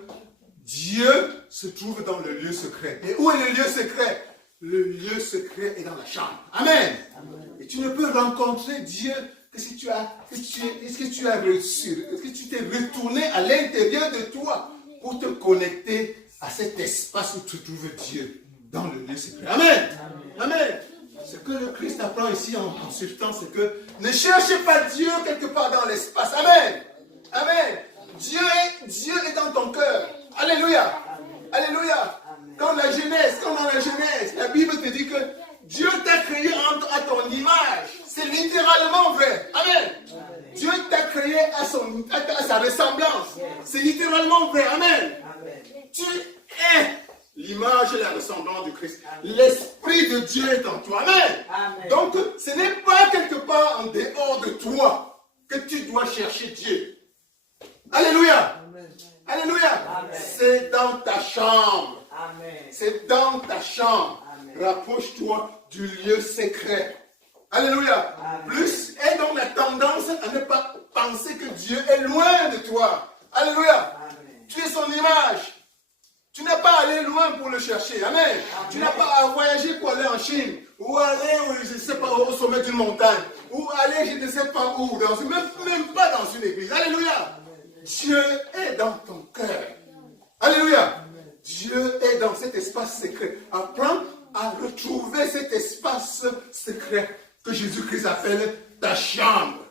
Dieu se trouve dans le lieu secret. Et où est le lieu secret? Le lieu secret est dans la chambre. Amen. Et tu ne peux rencontrer Dieu que si tu as reçu, que tu t'es retourné à l'intérieur de toi pour te connecter à cet espace où se trouve Dieu dans le lieu secret. Amen. Amen. Ce que le Christ apprend ici en substance, c'est que ne cherchez pas Dieu quelque part dans l'espace. Amen. Amen. Dieu est dans ton cœur. Alléluia. Alléluia. Quand dans la Genèse, la Bible te dit que Dieu t'a créé à ton image. C'est littéralement vrai. Amen. Dieu t'a créé à sa ressemblance. C'est littéralement vrai. Amen. Tu es l'image et la ressemblance de Christ. L'Esprit de Dieu est en toi. Amen. Donc, ce n'est pas quelque part en dehors de toi que tu dois chercher Dieu. Alléluia. Alléluia. C'est dans ta chambre. C'est dans ta chambre. Rapproche-toi du lieu secret. Alléluia. Plus est donc la tendance à ne pas penser que Dieu est loin de toi. Alléluia. Tu es son image. Tu n'es pas allé loin pour le chercher. Amen. Tu n'as pas à voyager pour aller en Chine. Ou aller, je ne sais pas, au sommet d'une montagne. Ou aller, je ne sais pas où. Même pas dans une église. Alléluia. Dieu est dans ton cœur. Alléluia. Dieu est dans cet espace secret. Apprends à retrouver cet espace secret que Jésus-Christ appelle ta chambre.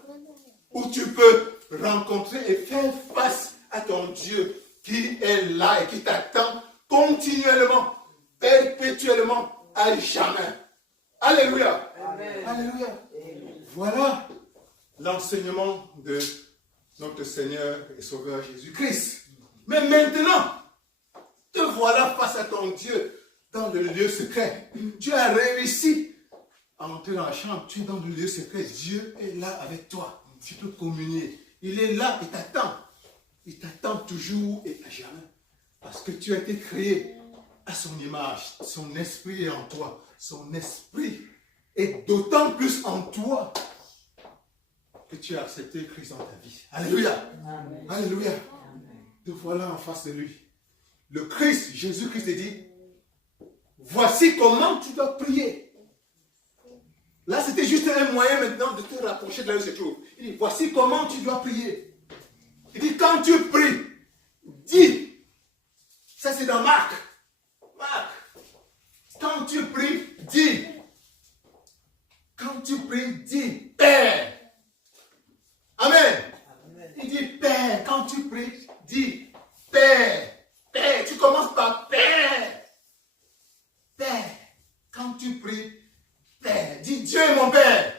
Où tu peux rencontrer et faire face à ton Dieu qui est là et qui t'attend continuellement, perpétuellement, à jamais. Alléluia. Amen. Alléluia. Amen. Voilà l'enseignement de notre Seigneur et Sauveur Jésus-Christ. Mais maintenant, te voilà face à ton Dieu dans le lieu secret. Tu as réussi à entrer dans la chambre. Tu es dans le lieu secret. Dieu est là avec toi. Tu peux communier. Il est là et t'attend. Il t'attend toujours et à jamais. Parce que tu as été créé à son image. Son esprit est en toi. Son esprit est d'autant plus en toi que tu as accepté Christ dans ta vie. Alléluia. Amen. Alléluia. Amen. Te voilà en face de lui. Le Christ, Jésus-Christ, dit, voici comment tu dois prier. Là, c'était juste un moyen maintenant de te rapprocher de là où se trouve. Il dit, voici comment tu dois prier. Il dit, quand tu pries, dis. Ça, c'est dans Marc. Marc. Quand tu pries, dis. Quand tu pries, dis, Père. Amen. Il dit, Père. Quand tu pries, dis, Père. Père. Tu commences par Père. Père. Quand tu pries, Père. Dis, Dieu est mon Père.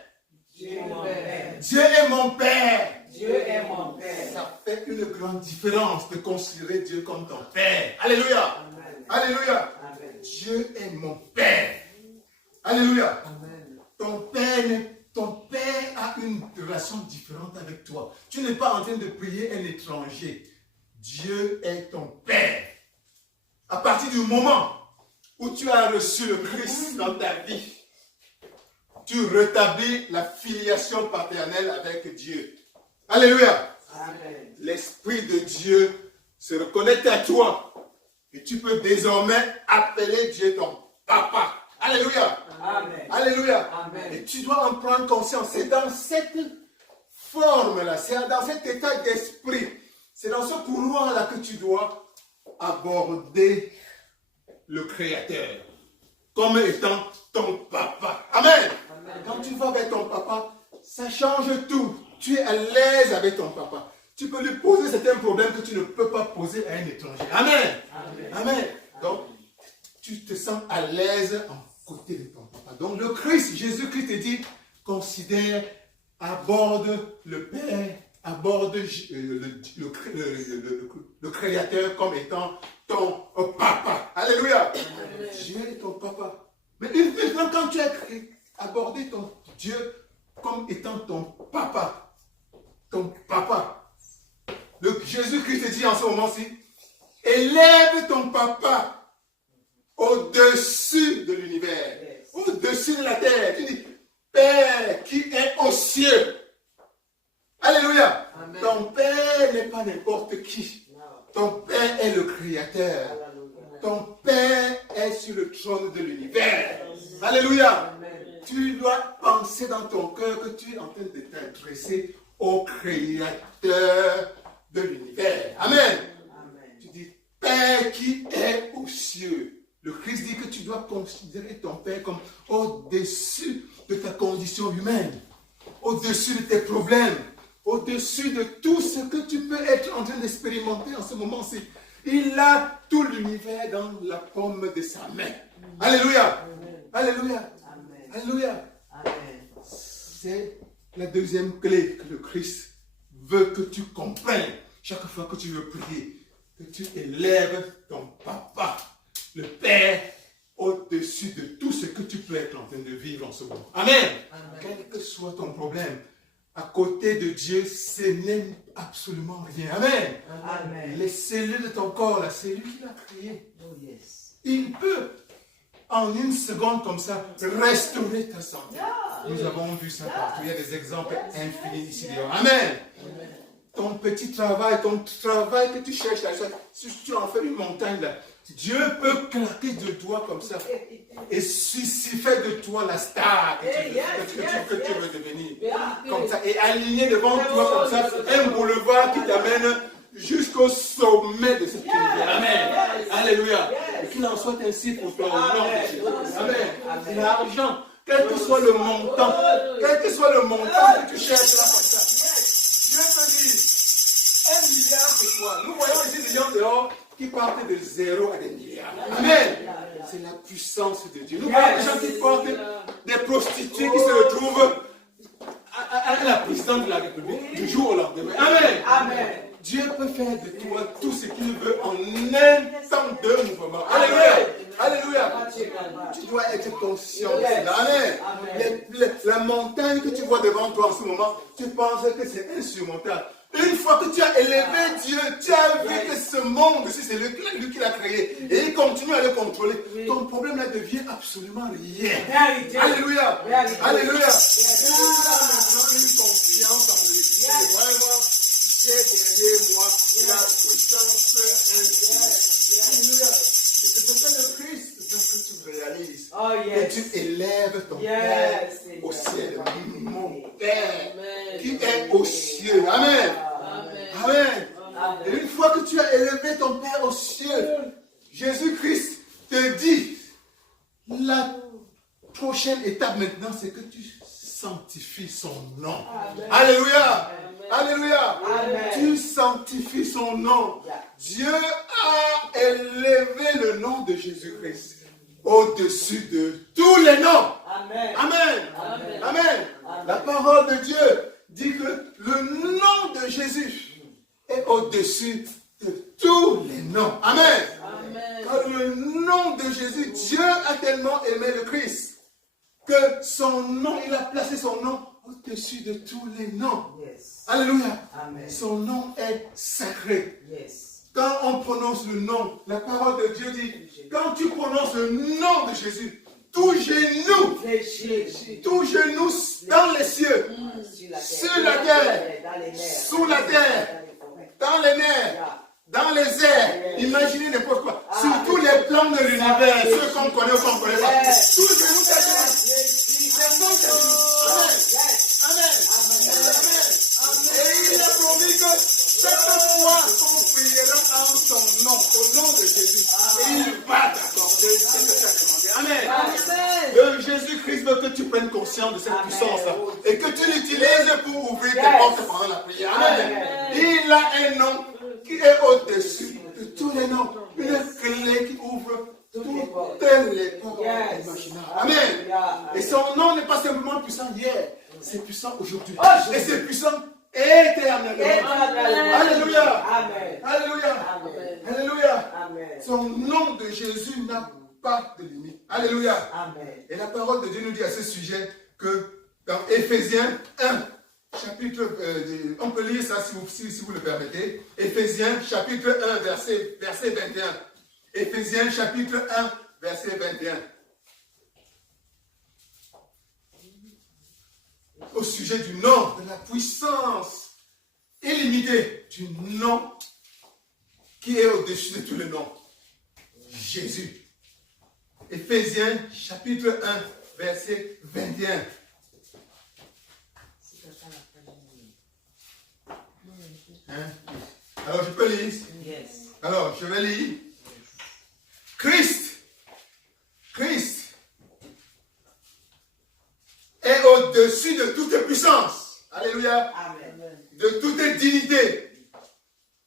Dieu est mon Père. Dieu est mon Père. Dieu est mon Père. Ça fait une grande différence de considérer Dieu comme ton Père. Alléluia. Amen. Alléluia. Amen. Dieu est mon Père. Alléluia. Amen. Ton Père a une relation différente avec toi. Tu n'es pas en train de prier un étranger. Dieu est ton Père. À partir du moment où tu as reçu le Christ dans ta vie, tu rétablis la filiation paternelle avec Dieu. Alléluia. Amen. L'Esprit de Dieu se reconnecte à toi et tu peux désormais appeler Dieu ton papa. Alléluia. Amen. Alléluia. Amen. Et tu dois en prendre conscience. C'est dans cette forme-là, c'est dans cet état d'esprit, c'est dans ce couloir-là que tu dois aborder le Créateur comme étant ton papa. Amen. Amen. Quand tu vas vers ton papa, ça change tout. Tu es à l'aise avec ton papa. Tu peux lui poser certains problèmes que tu ne peux pas poser à un étranger. Amen. Amen. Amen. Donc, tu te sens à l'aise en côté de ton papa. Donc, le Christ, Jésus-Christ te dit, considère, aborde le Père, aborde le Créateur comme étant ton papa. Alléluia. Amen. Dieu est ton papa. Mais maintenant, quand tu as abordé ton Dieu comme étant ton papa, Jésus-Christ te dit en ce moment-ci, élève ton papa au-dessus de l'univers, au-dessus de la terre. Tu dis, Père qui est aux cieux. Alléluia. Amen. Ton Père n'est pas n'importe qui. Ton Père est le Créateur. Ton Père est sur le trône de l'univers. Alléluia. Amen. Tu dois penser dans ton cœur que tu es en train de t'adresser au Créateur de l'univers. Amen. Amen. Tu dis, Père qui est aux cieux. Le Christ dit que tu dois considérer ton Père comme au-dessus de ta condition humaine, au-dessus de tes problèmes, au-dessus de tout ce que tu peux être en train d'expérimenter en ce moment-ci. Il a tout l'univers dans la paume de sa main. Alléluia. Alléluia. Alléluia. C'est la deuxième clé que le Christ veut que tu comprennes chaque fois que tu veux prier. Que tu élèves ton papa, le Père, au-dessus de tout ce que tu peux être en train de vivre en ce moment. Amen. Quel que soit ton problème, à côté de Dieu, ce n'est absolument rien. Amen. Amen. Les cellules de ton corps, là, c'est lui qui l'a créé. Oh, yes. Il peut, en une seconde comme ça, restaurer ta santé. Nous avons vu ça partout. Il y a des exemples infinis ici dehors. Amen. Ton petit travail, ton travail que tu cherches à faire, si tu en fais une montagne là, Dieu peut claquer de doigts comme ça et fait de toi la star que tu veux devenir. Comme ça, et aligner devant toi comme ça un boulevard qui t'amène jusqu'au sommet de cette univers. Amen. Alléluia. Et qu'il en soit ainsi pour toi au nom de Jésus. Amen. L'argent, quel que soit le montant, que tu cherches là comme ça, Dieu te dit, 1 milliard c'est quoi? Nous voyons ici des gens dehors qui partent de 0 à des milliards. Amen. C'est la puissance de Dieu. Nous voyons des gens qui portent des prostituées qui se retrouvent à la présidence de la République du jour au lendemain. Amen. Amen. Dieu peut faire de toi tout ce qu'il veut en un temps de mouvement. Alléluia. Alléluia. Tu dois être conscient de cela. Amen. La montagne que tu vois devant toi en ce moment, tu penses que c'est insurmontable. Une fois que tu as élevé Dieu, tu as vu que ce monde, c'est lui qui l'a créé, et il continue à le contrôler. Ton problème là devient absolument rien. Alléluia. Alléluia. Tu as maintenant une confiance en lui. Vraiment, j'ai gagné moi la puissance infinie. Alléluia. Et c'est ce que le Christ veut que tu réalises. Que tu élèves ton Père au ciel. Mon Père qui est aux cieux. Amen. Amen. Et une fois que tu as élevé ton Père au ciel, Jésus-Christ te dit, la prochaine étape maintenant, c'est que tu sanctifies son nom. Alléluia. Alléluia. Tu sanctifies son nom. Dieu a élevé le nom de Jésus-Christ au-dessus de tous les noms. Amen. Amen. La parole de Dieu dit que le nom de Jésus est au-dessus de tous les noms. Amen. Car le nom de Jésus, Dieu a tellement aimé le Christ que son nom, il a placé son nom au-dessus de tous les noms. Alléluia. Son nom est sacré. Quand on prononce le nom, la parole de Dieu dit, quand tu prononces le nom de Jésus, tout genou dans les cieux, sur la terre, sous la terre, dans les mers, dans les airs, imaginez n'importe quoi, sur tous les plans de l'univers, ceux qu'on connaît ou qu'on ne connaît pas, tout genou Amen. Et il a promis que chaque fois qu'on priera en son nom, au nom de Jésus, il va t'accorder ce que tu as demandé. Amen. Jésus-Christ veut que tu prennes conscience de cette puissance-là et que tu l'utilises pour ouvrir tes portes pendant la prière. Amen. Il a un nom qui est au-dessus de tous les noms. Une clé qui ouvre toutes les portes imaginables. Amen. Et son nom n'est pas simplement puissant hier, c'est puissant aujourd'hui. Et c'est puissant éternellement. Alléluia. Alléluia. Alléluia. Son nom de Jésus n'a pas de limite. Alléluia. Et la parole de Dieu nous dit à ce sujet que dans Éphésiens 1, chapitre, on peut lire ça si vous le permettez. Éphésiens chapitre 1, verset 21. Éphésiens chapitre 1, verset 21. Au sujet du nom, de la puissance illimitée du nom qui est au-dessus de tous les noms. Jésus. Éphésiens chapitre 1, verset 21. Alors je peux lire. Alors je vais lire. Christ est au-dessus de toute puissance. Alléluia. De dignité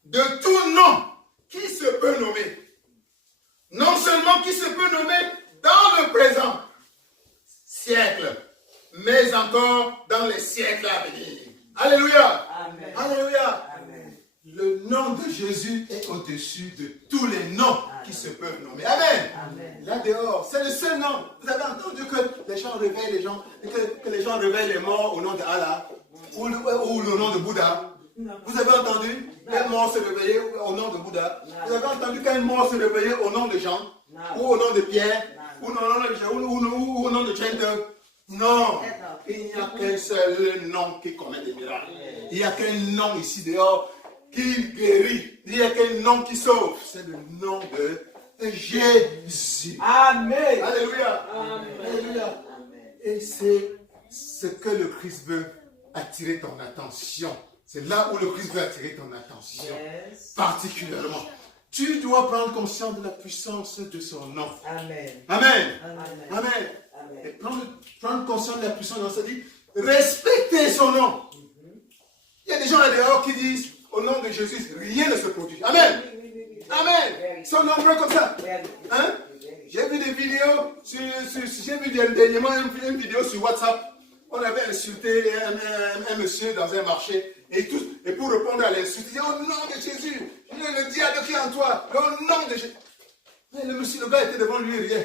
de tout nom qui se peut nommer. Non seulement qui se peut nommer dans le présent siècle, mais encore dans les siècles à venir. Alléluia. Amen. Alléluia. Amen. Le nom de Jésus est au-dessus de tous les noms qui se peuvent nommer. Amen. Amen. Là dehors, c'est le seul nom. Vous avez entendu que les gens réveillent les gens, que les gens réveillent les morts au nom de Allah ou le nom de Bouddha. Vous avez entendu qu'un mort se réveillait au nom de Bouddha. Vous avez entendu qu'un mort se réveillait au nom de Jean ou au nom de Pierre ou au nom de Chandler. Non, il n'y a qu'un seul nom qui commet des miracles. Il n'y a qu'un nom ici dehors qui guérit. Il n'y a qu'un nom qui sauve. C'est le nom de Jésus. Amen. Alléluia. Amen. Alléluia. Et c'est ce que le Christ veut attirer ton attention. C'est là où le Christ veut attirer ton attention. Yes. Particulièrement. Tu dois prendre conscience de la puissance de son nom. Amen. Amen. Amen. Amen. Amen. Et prendre conscience de la puissance de son nom, ça dit respecter son nom. Il y a des gens là dehors qui disent au nom de Jésus, rien ne se produit. Amen. Amen. Ils sont nombreux comme ça. Hein? J'ai vu des vidéos, j'ai vu dernièrement une vidéo sur WhatsApp. On avait insulté un monsieur dans un marché. Et pour répondre à l'insulte, il dit au nom de Jésus, le diable qui est en toi, au nom de Jésus. Mais le gars était devant lui, rien.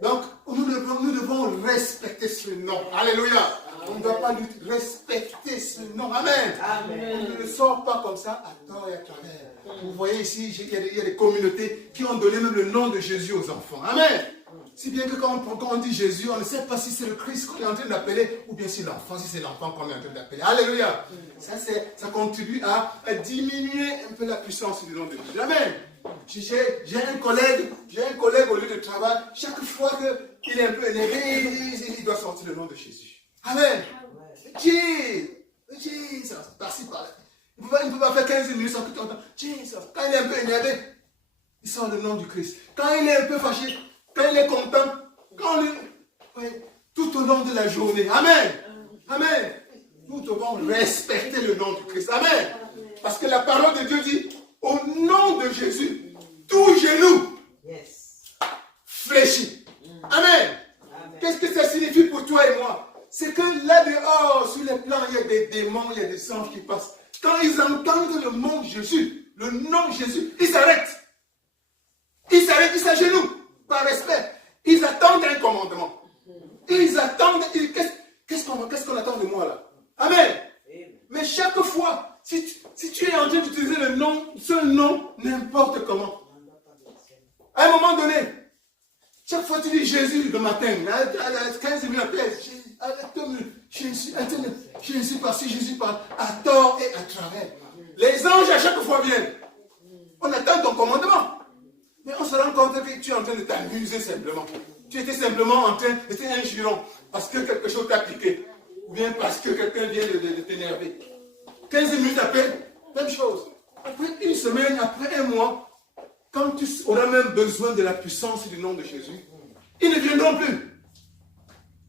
Donc, nous devons respecter ce nom. Alléluia. On ne doit pas lui respecter ce nom. Amen. Amen. On ne le sort pas comme ça à tort et à travers. Vous voyez ici, il y a des communautés qui ont donné même le nom de Jésus aux enfants. Amen. Si bien que quand on dit Jésus, on ne sait pas si c'est le Christ qu'on est en train d'appeler ou bien si c'est l'enfant qu'on est en train d'appeler. Alléluia. Ça contribue à diminuer un peu la puissance du nom de Jésus. Amen. J'ai un collègue au lieu de travail, chaque fois qu'il est un peu énervé, il doit sortir le nom de Jésus. Amen. Jesus. Par-ci, par-là. Il ne peut pas faire 15 minutes sans que tu entends Jesus. Quand il est un peu énervé, il sort le nom du Christ. Quand il est un peu fâché, quand il est content, tout au long de la journée. Amen. Amen. Nous devons respecter le nom du Christ. Amen. Parce que la parole de Dieu dit, au nom de Jésus, tout genou fléchit. Amen. Qu'est-ce que ça signifie pour toi et moi? C'est que là dehors, sur les plans, il y a des démons, il y a des anges qui passent. Quand ils entendent le nom de Jésus, le nom de Jésus, ils s'arrêtent. Ils s'arrêtent, ils s'agenouillent, par respect. Ils attendent un commandement. Ils attendent, qu'est-ce qu'on attend de moi là? Amen. Mais chaque fois, si tu es en train d'utiliser ce nom, n'importe comment, à un moment donné, chaque fois que tu dis Jésus le matin, à 15 minutes après, Jésus par-ci, Jésus par à tort et à travers. Les anges à chaque fois viennent. On attend ton commandement. Mais on se rend compte que tu es en train de t'amuser simplement. Tu étais simplement en train, c'était un juron, parce que quelque chose t'a piqué. Ou bien parce que quelqu'un vient de t'énerver. 15 minutes après, même chose. Après une semaine, après un mois, quand tu auras même besoin de la puissance du nom de Jésus, ils ne viendront plus.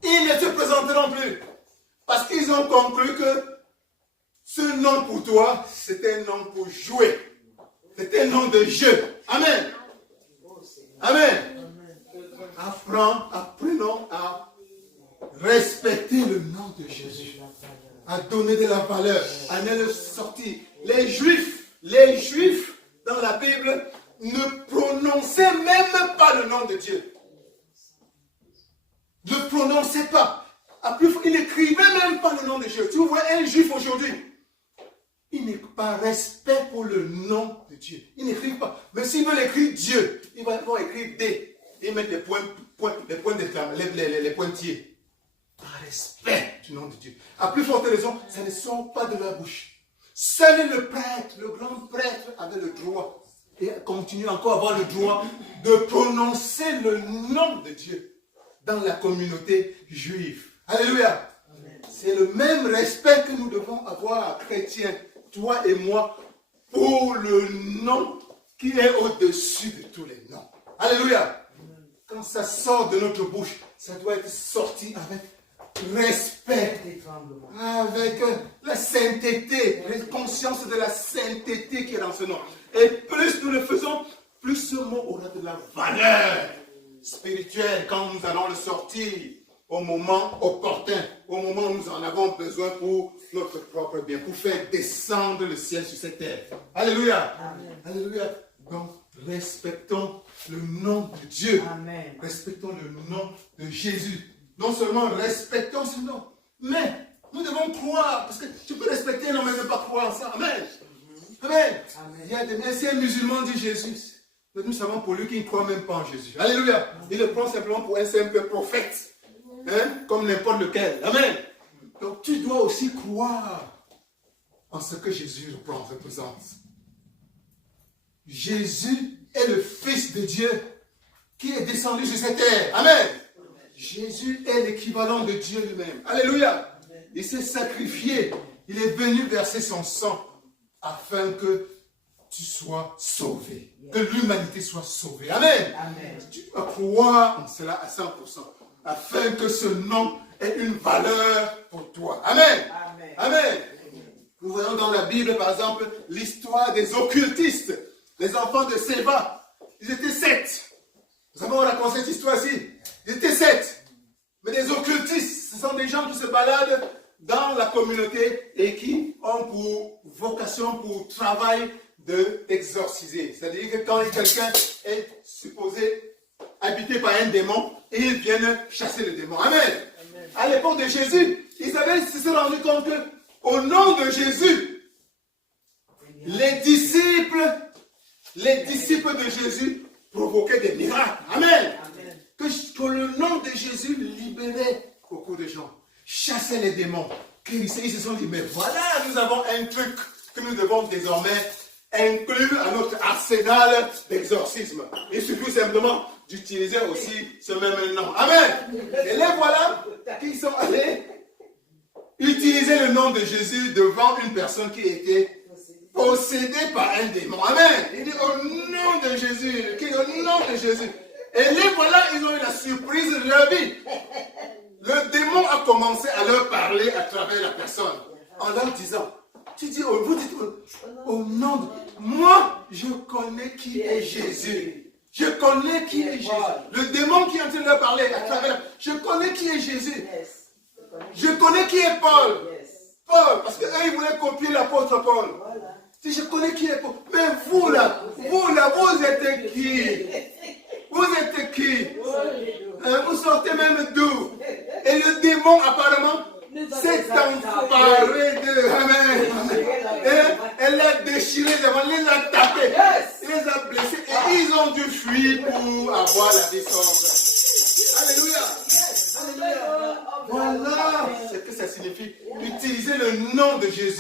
Ils ne te présenteront plus. Parce qu'ils ont conclu que ce nom pour toi, c'est un nom pour jouer. C'est un nom de jeu. Amen. Amen. Apprenons à respecter le nom de Jésus. À donner de la valeur. À ne le sortir. Les Juifs dans la Bible ne prononçaient même pas le nom de Dieu. Ne prononçaient pas. Ils n'écrivaient même pas le nom de Dieu. Si vous voyez un Juif aujourd'hui, il n'est pas respect pour le nom de Dieu. Ils n'écrivent pas. Mais s'ils veulent écrire Dieu, ils vont écrire D. Ils mettent les pointillés. Par respect du nom de Dieu. À plus forte raison, ça ne sort pas de leur bouche. Seul le prêtre, le grand prêtre, avait le droit, et continue encore à avoir le droit, de prononcer le nom de Dieu dans la communauté juive. Alléluia. C'est le même respect que nous devons avoir, chrétiens, toi et moi, pour le nom qui est au-dessus de tous les noms. Alléluia. Quand ça sort de notre bouche, ça doit être sorti avec respect, avec la sainteté, la conscience de la sainteté qui est dans ce nom. Et plus nous le faisons, plus ce mot aura de la valeur spirituelle quand nous allons le sortir au moment opportun, au moment où nous en avons besoin pour notre propre bien, pour faire descendre le ciel sur cette terre. Alléluia. Amen. Alléluia. Donc, respectons le nom de Dieu. Amen. Respectons le nom de Jésus. Non seulement respectons ce nom, mais nous devons croire, parce que tu peux respecter un homme et ne pas croire en ça. Amen. Amen. Amen. Il y a des si un musulman dit Jésus, nous savons pour lui qu'il ne croit même pas en Jésus. Alléluia. Il le prend simplement pour un simple prophète. Comme n'importe lequel. Amen. Donc tu dois aussi croire en ce que Jésus représente. Jésus est le Fils de Dieu qui est descendu sur cette terre. Amen. Jésus est l'équivalent de Dieu lui-même. Alléluia. Il s'est sacrifié. Il est venu verser son sang afin que tu sois sauvé. Que l'humanité soit sauvée. Amen. Amen. Tu dois croire en cela à 100%. Afin que ce nom ait une valeur pour toi. Amen. Amen. Amen. Nous voyons dans la Bible, par exemple, l'histoire des occultistes. Les enfants de Séba. Ils étaient 7. Nous avons raconté cette histoire-ci. Ils étaient 7. Mais les occultistes, ce sont des gens qui se baladent dans la communauté et qui ont pour vocation, pour travail d'exorciser. C'est-à-dire que quand quelqu'un est supposé habité par un démon, et ils viennent chasser le démon. Amen. Amen. À l'époque de Jésus, ils se sont rendus compte que, au nom de Jésus, les disciples de Jésus provoquaient des miracles. Amen. Amen. Que le nom de Jésus libérait beaucoup de gens, chassait les démons. Ils se sont dit, mais voilà, nous avons un truc que nous devons désormais inclure à notre arsenal d'exorcisme. Il suffit simplement d'utiliser aussi ce même nom. Amen. Et les voilà qui sont allés utiliser le nom de Jésus devant une personne qui était possédée par un démon. Amen. Il dit au nom de Jésus. Au nom de Jésus. Et les voilà, ils ont eu la surprise de leur vie. Le démon a commencé à leur parler à travers la personne en leur disant, vous dites au nom de... Moi, je connais qui est Jésus. Je connais qui est Jésus. Le démon qui est en train de leur parler à travers... Je connais qui est Jésus. Je connais qui est Paul. Paul, parce qu'eux, ils voulaient copier l'apôtre Paul. Si je connais qui est Paul. Mais vous là, vous êtes qui? Vous êtes qui? Vous sortez même d'où? Et le démon, apparemment, s'est emparé d'eux. Amen. Elle l'a déchiré devant, elle les a tapés, elle les a blessés et ils ont dû fuir pour avoir la vie sauve. Alléluia. Alléluia. Voilà ce que ça signifie. Utiliser le nom de Jésus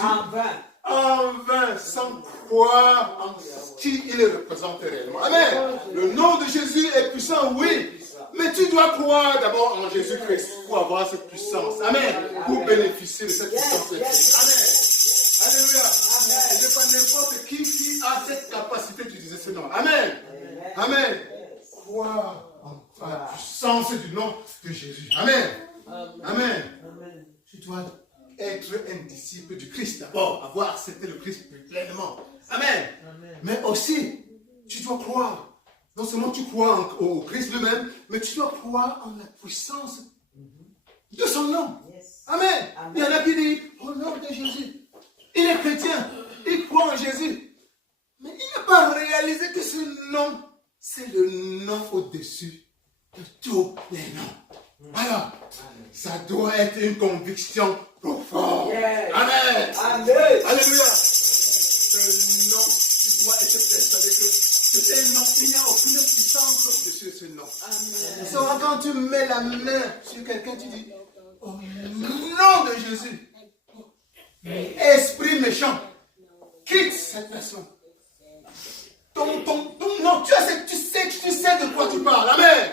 en vain, sans croire en qui il représente réellement. Amen. Le nom de Jésus est puissant, oui. Mais tu dois croire d'abord en Jésus-Christ pour avoir cette puissance. Amen. Pour bénéficier de cette puissance. Amen. Alléluia. Et ce n'est pas n'importe qui a cette capacité d'utiliser ce nom. Amen. Amen. Croire en la puissance du nom de Jésus. Amen. Amen. Tu dois être un disciple du Christ d'abord, avoir accepté le Christ pleinement. Amen. Mais aussi, tu dois croire. Non seulement tu crois au Christ lui-même, mais tu dois croire en la puissance de son nom. Amen. Il y en a qui disent, au nom de Jésus. Il est chrétien, il croit en Jésus. Mais il n'a pas réalisé que ce nom, c'est le nom au-dessus de tous les noms. Alors, ça doit être une conviction profonde. Amen. Alléluia. Ce nom, tu dois être persuadé que c'est un nom, il n'y a aucune puissance au-dessus de ce nom. Amen. Seulement quand tu mets la main sur quelqu'un, tu dis, au nom de Jésus, esprit méchant, quitte cette personne. Ton nom, tu sais de quoi tu parles. Amen.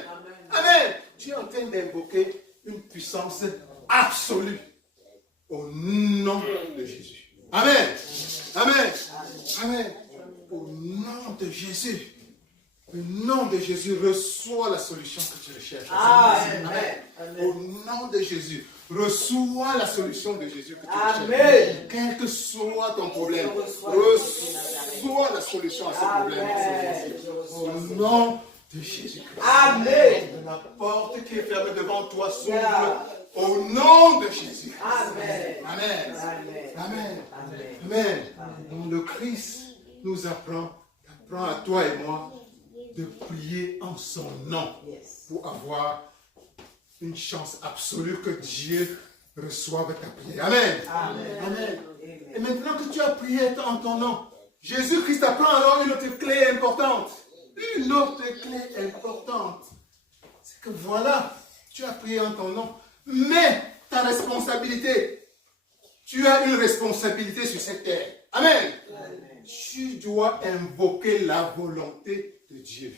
Amen. Tu es en train d'invoquer une puissance absolue au nom de Jésus. Amen. Amen. Amen. Au nom de Jésus. Le nom de Jésus, reçois la solution que tu recherches. Amen. Au nom de Jésus, reçois la solution de Jésus que tu recherches. Amen. Quel que soit ton problème, reçois la solution à ce problème. Au nom de Jésus-Christ. Amen. La porte qui est fermée devant toi s'ouvre au nom de Jésus. Amen. Amen. Amen. Amen. Amen. Amen. Donc le Christ nous apprend à toi et moi de prier en son nom Yes. pour avoir une chance absolue que Dieu reçoive ta prière. Amen. Amen. Amen. Amen. Et maintenant que tu as prié en ton nom, Jésus-Christ apprend alors une autre clé importante. Une autre clé importante. C'est que voilà, tu as prié en ton nom, mais ta responsabilité, tu as une responsabilité sur cette terre. Amen. Tu dois invoquer la volonté de Dieu.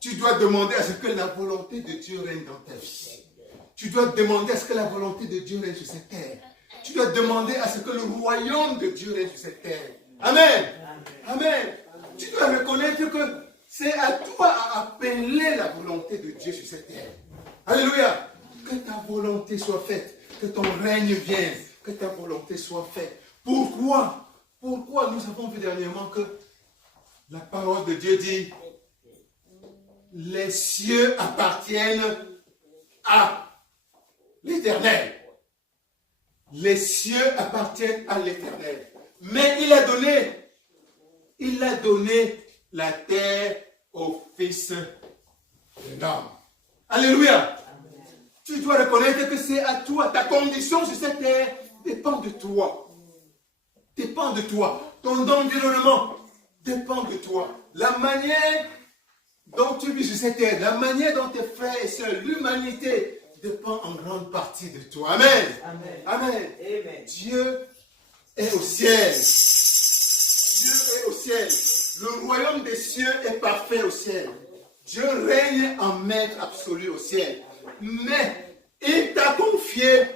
Tu dois demander à ce que la volonté de Dieu règne dans ta vie. Tu dois demander à ce que la volonté de Dieu règne sur cette terre. Tu dois demander à ce que le royaume de Dieu règne sur cette terre. Amen. Amen. Tu dois reconnaître que c'est à toi à appeler la volonté de Dieu sur cette terre. Alléluia. Que ta volonté soit faite. Que ton règne vienne. Que ta volonté soit faite. Pourquoi nous avons vu dernièrement que la parole de Dieu dit les cieux appartiennent à l'Éternel. Les cieux appartiennent à l'Éternel. Mais il a donné la terre au Fils de l'homme. Alléluia. Tu dois reconnaître que c'est à toi. Ta condition sur cette terre dépend de toi. Dépend de toi. Ton environnement dépend de toi. La manière dont tu vis sur cette terre, la manière dont tes frères et sœurs, l'humanité dépend en grande partie de toi. Amen. Amen. Amen. Amen. Dieu est au ciel. Dieu est au ciel. Le royaume des cieux est parfait au ciel. Dieu règne en maître absolu au ciel. Mais il t'a confié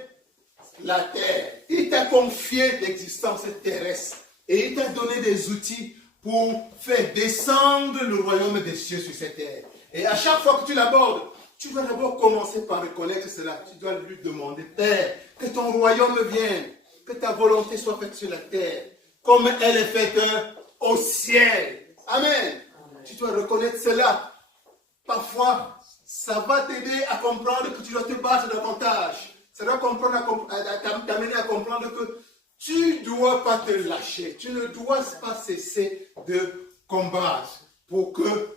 la terre. Il t'a confié l'existence terrestre. Et il t'a donné des outils pour faire descendre le royaume des cieux sur cette terre. Et à chaque fois que tu l'abordes, tu dois d'abord commencer par reconnaître cela. Tu dois lui demander, Père, que ton royaume vienne, que ta volonté soit faite sur la terre, comme elle est faite au ciel. Amen. Tu dois reconnaître cela. Parfois, ça va t'aider à comprendre que tu dois te battre davantage. Ça doit t'amener à comprendre que tu ne dois pas te lâcher. Tu ne dois pas cesser de combattre pour que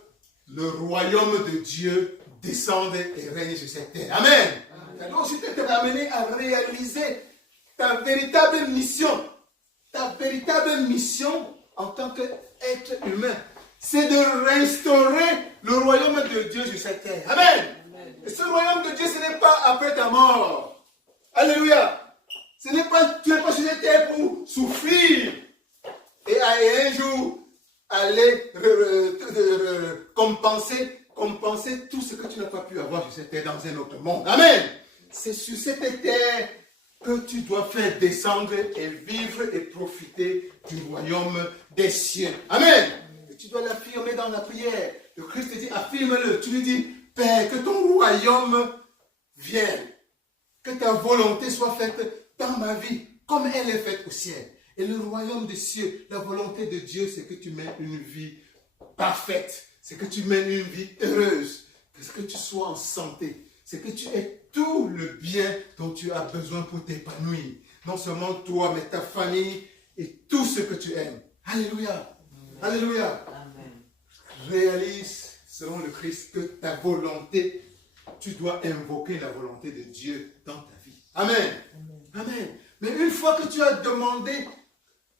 le royaume de Dieu descende et règne sur cette terre. Amen. Donc, si tu es amené à réaliser ta véritable mission en tant qu'être humain, c'est de restaurer le royaume de Dieu sur cette terre. Amen. Et ce royaume de Dieu, ce n'est pas après ta mort. Alléluia. Tu n'es pas sur cette terre pour souffrir et un jour aller compenser tout ce que tu n'as pas pu avoir sur cette terre dans un autre monde. Amen. C'est sur cette terre que tu dois faire descendre et vivre et profiter du royaume des cieux. Amen. Et tu dois l'affirmer dans la prière. Le Christ te dit, affirme-le. Tu lui dis, Père, que ton royaume vienne. Que ta volonté soit faite dans ma vie, comme elle est faite au ciel. Et le royaume des cieux, la volonté de Dieu, c'est que tu mènes une vie parfaite. C'est que tu mènes une vie heureuse. C'est que tu sois en santé. C'est que tu aies tout le bien dont tu as besoin pour t'épanouir. Non seulement toi, mais ta famille et tout ce que tu aimes. Alléluia. Alléluia. Amen. Réalise, selon le Christ, que ta volonté, tu dois invoquer la volonté de Dieu dans ta vie. Amen. Amen. Mais une fois que tu as demandé,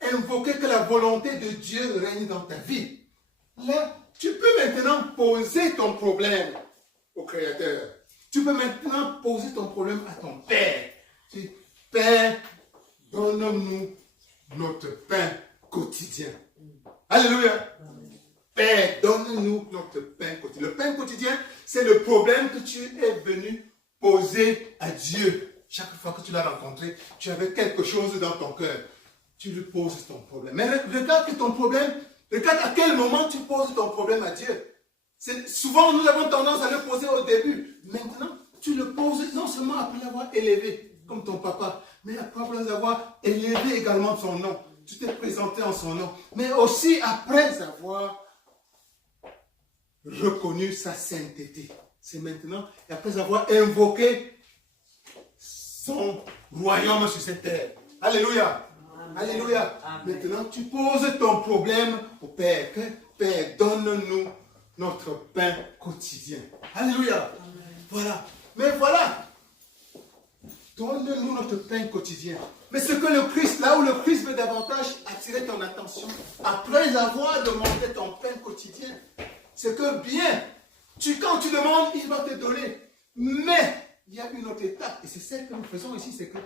invoquer que la volonté de Dieu règne dans ta vie, là, tu peux maintenant poser ton problème au Créateur. Tu peux maintenant poser ton problème à ton Père. Tu dis, Père, donne-nous notre pain quotidien. Alléluia. Père, donne-nous notre pain quotidien. Le pain quotidien, c'est le problème que tu es venu poser à Dieu. Chaque fois que tu l'as rencontré, tu avais quelque chose dans ton cœur. Tu lui poses ton problème. Mais regarde que ton problème, regarde à quel moment tu poses ton problème à Dieu. Souvent, nous avons tendance à le poser au début. Maintenant, tu le poses non seulement après l'avoir élevé, comme ton papa, mais après l'avoir élevé également son nom. Tu t'es présenté en son nom. Mais aussi après avoir reconnu sa sainteté. C'est maintenant, et après avoir invoqué son royaume sur cette terre. Alléluia. Amen. Alléluia. Amen. Maintenant, tu poses ton problème au Père. Père, donne-nous notre pain quotidien. Alléluia. Amen. Voilà. Mais voilà. Donne-nous notre pain quotidien. Mais ce que le Christ, là où le Christ veut davantage attirer ton attention, après avoir demandé ton pain quotidien, c'est que bien, quand tu demandes, il va te donner. Mais il y a une autre étape, et c'est celle que nous faisons ici, c'est que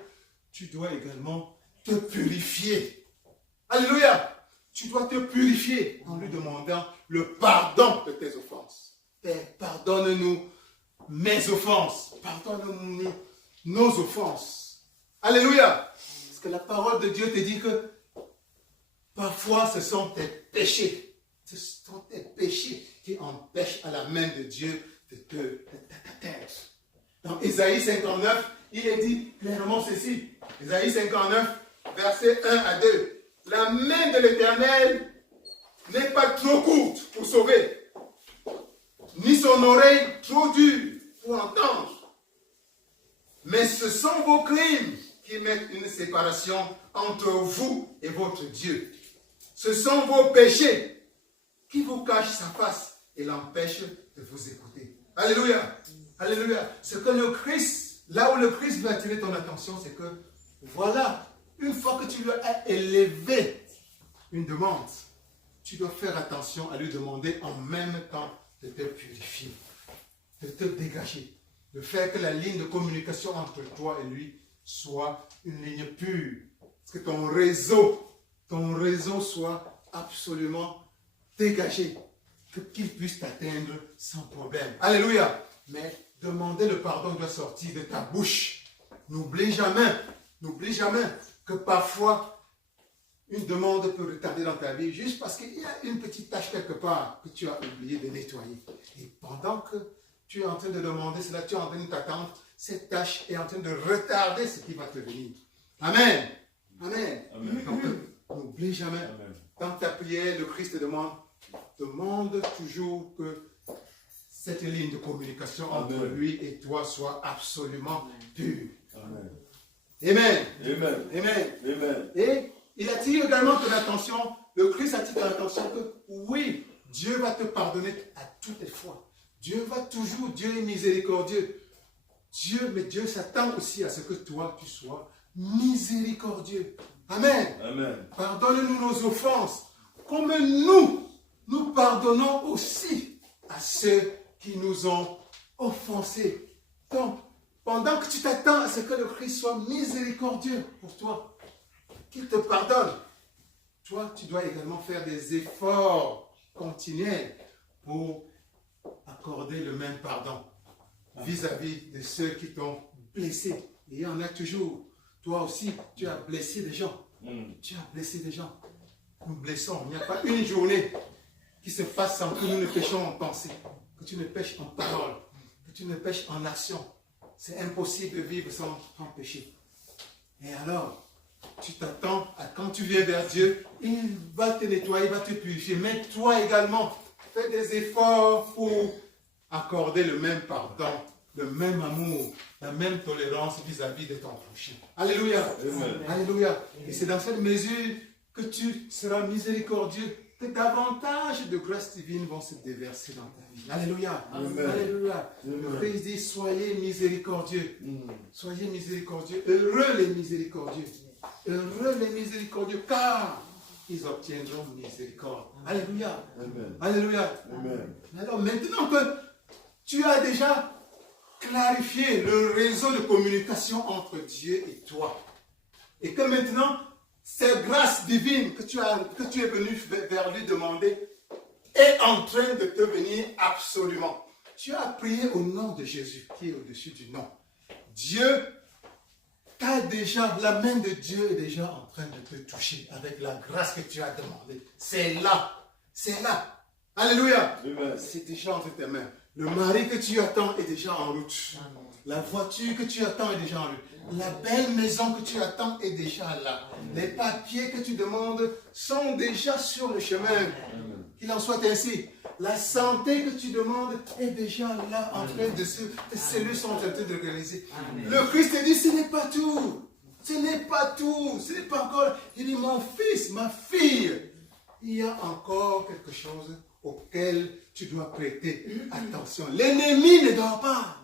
tu dois également te purifier. Alléluia. Tu dois te purifier en lui demandant le pardon de tes offenses. Père, pardonne-nous mes offenses. Pardonne-nous nos offenses. Alléluia. Parce que la parole de Dieu te dit que parfois ce sont tes péchés. Ce sont tes péchés qui empêchent à la main de Dieu de t'atteindre. Dans Ésaïe 59, il est dit clairement ceci. Ésaïe 59, versets 1 à 2. La main de l'Éternel n'est pas trop courte pour sauver, ni son oreille trop dure pour entendre. Mais ce sont vos crimes qui mettent une séparation entre vous et votre Dieu. Ce sont vos péchés qui vous cachent sa face et l'empêchent de vous écouter. Alléluia. Alléluia. Ce que le Christ, là où le Christ veut attirer ton attention, c'est que voilà, une fois que tu lui as élevé une demande, tu dois faire attention à lui demander en même temps de te purifier, de te dégager, de faire que la ligne de communication entre toi et lui soit une ligne pure. Parce que ton réseau soit absolument dégagé, qu'il puisse t'atteindre sans problème. Alléluia. Mais demander le pardon doit sortir de ta bouche. N'oublie jamais que parfois, une demande peut retarder dans ta vie juste parce qu'il y a une petite tâche quelque part que tu as oublié de nettoyer. Et pendant que tu es en train de demander cela, tu es en train de t'attendre, cette tâche est en train de retarder ce qui va te venir. Amen. Amen. Amen. Donc, n'oublie jamais. Amen. Dans ta prière, le Christ te demande toujours que cette ligne de communication entre lui et toi soit absolument pure. Amen. Amen. Amen. Amen. Amen. Et il attire également ton attention, le Christ attire ton attention que oui, Dieu va te pardonner à toutes les fois. Dieu va toujours, Dieu est miséricordieux. Mais Dieu s'attend aussi à ce que toi, tu sois miséricordieux. Amen. Amen. Pardonne-nous nos offenses, comme nous pardonnons aussi à ceux qui nous ont offensés. Donc, pendant que tu t'attends à ce que le Christ soit miséricordieux pour toi, qu'il te pardonne, toi, tu dois également faire des efforts continuels pour accorder le même pardon vis-à-vis de ceux qui t'ont blessé. Et il y en a toujours. Toi aussi, tu as blessé des gens. Tu as blessé des gens. Nous blessons. Il n'y a pas une journée qui se passe sans que nous ne péchions en pensée, que tu ne pêches en parole, que tu ne pêches en action. C'est impossible de vivre sans péché. Et alors, tu t'attends à quand tu viens vers Dieu, il va te nettoyer, il va te purifier. Mais toi également, fais des efforts pour accorder le même pardon, le même amour, la même tolérance vis-à-vis de ton prochain. Alléluia. Amen. Alléluia. Et c'est dans cette mesure que tu seras miséricordieux, que davantage de grâce divine vont se déverser dans ta vie. Alléluia. Amen. Alléluia. Amen. Le Christ dit, soyez miséricordieux. Soyez miséricordieux. Heureux les miséricordieux. Heureux les miséricordieux, car ils obtiendront miséricorde. Alléluia. Amen. Alléluia. Amen. Alors maintenant que tu as déjà clarifié le réseau de communication entre Dieu et toi, et que maintenant, cette grâce divine que tu es venu vers lui demander est en train de te venir absolument. Tu as prié au nom de Jésus, qui est au-dessus du nom. Dieu la main de Dieu est déjà en train de te toucher avec la grâce que tu as demandée. C'est là. Alléluia. C'est déjà entre tes mains. Le mari que tu attends est déjà en route. La voiture que tu attends est déjà en route. La belle maison que tu attends est déjà là. Les papiers que tu demandes sont déjà sur le chemin. Qu'il en soit ainsi. La santé que tu demandes est déjà là, en train de se... Tes cellules sont en train de réaliser. Le Christ te dit, ce n'est pas tout. Ce n'est pas tout. Ce n'est pas encore... Il dit, mon fils, ma fille, il y a encore quelque chose auquel tu dois prêter attention. L'ennemi ne dort pas.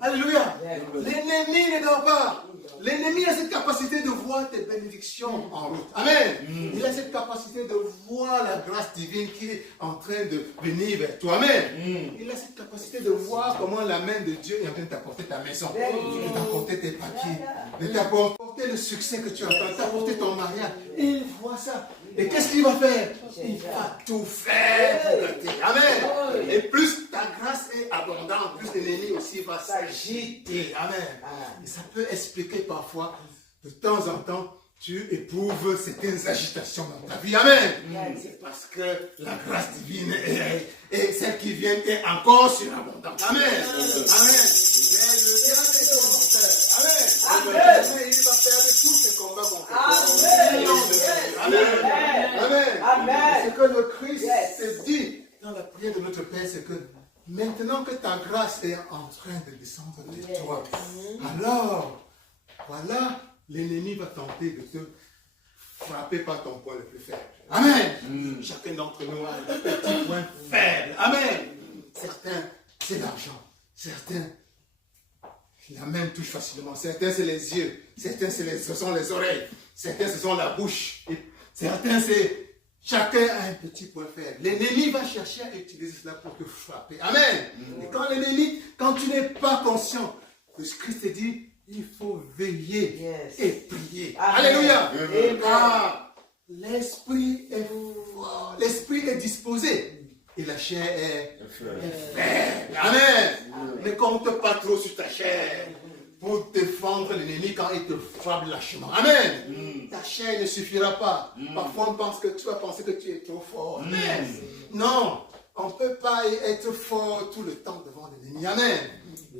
Alléluia. L'ennemi ne dort pas. L'ennemi a cette capacité de voir tes bénédictions en route. Amen. Il a cette capacité de voir la grâce divine qui est en train de venir vers toi. Amen. Il a cette capacité de voir comment la main de Dieu est en train de t'apporter ta maison, de t'apporter tes papiers, de t'apporter le succès que tu attends, de t'apporter ton mariage. Il voit ça. Et qu'est-ce qu'il va faire? Il va tout faire pour t'aider. Amen. Et plus ta grâce est abondante, plus l'ennemi aussi va s'agiter. Amen. Et ça peut expliquer parfois, de temps en temps, tu éprouves certaines agitations dans ta vie. Amen. C'est parce que la grâce divine et celle qui vient est encore surabondante. Amen. Amen. Mais le diable est ton menteur. Amen. Amen. Il va faire de tous ces combats contre toi. Amen. Amen. Amen. Ce que le Christ te dit dans la prière de notre Père, c'est que maintenant que ta grâce est en train de descendre de toi, alors, voilà, l'ennemi va tenter de te frapper par ton point le plus faible. Amen. Chacun d'entre nous a un petit point faible. Amen. Certains, c'est l'argent. Certains, la main touche facilement. Certains, c'est les yeux. Certains, ce sont les oreilles. Certains, ce sont la bouche. Et certains, c'est... Chacun a un petit point faible. L'ennemi va chercher à utiliser cela pour te frapper. Amen. Et quand l'ennemi, quand tu n'es pas conscient que ce Christ te dit, il faut veiller et prier. Amen. Alléluia. Ah, l'esprit est fort. L'esprit est disposé. Et la chair est faible. Amen. Ne compte pas trop sur ta chair pour défendre l'ennemi quand il te frappe lâchement. Amen. Ta chair ne suffira pas. Parfois on pense que tu vas penser que tu es trop fort. Amen. Non, on ne peut pas être fort tout le temps devant l'ennemi. Amen.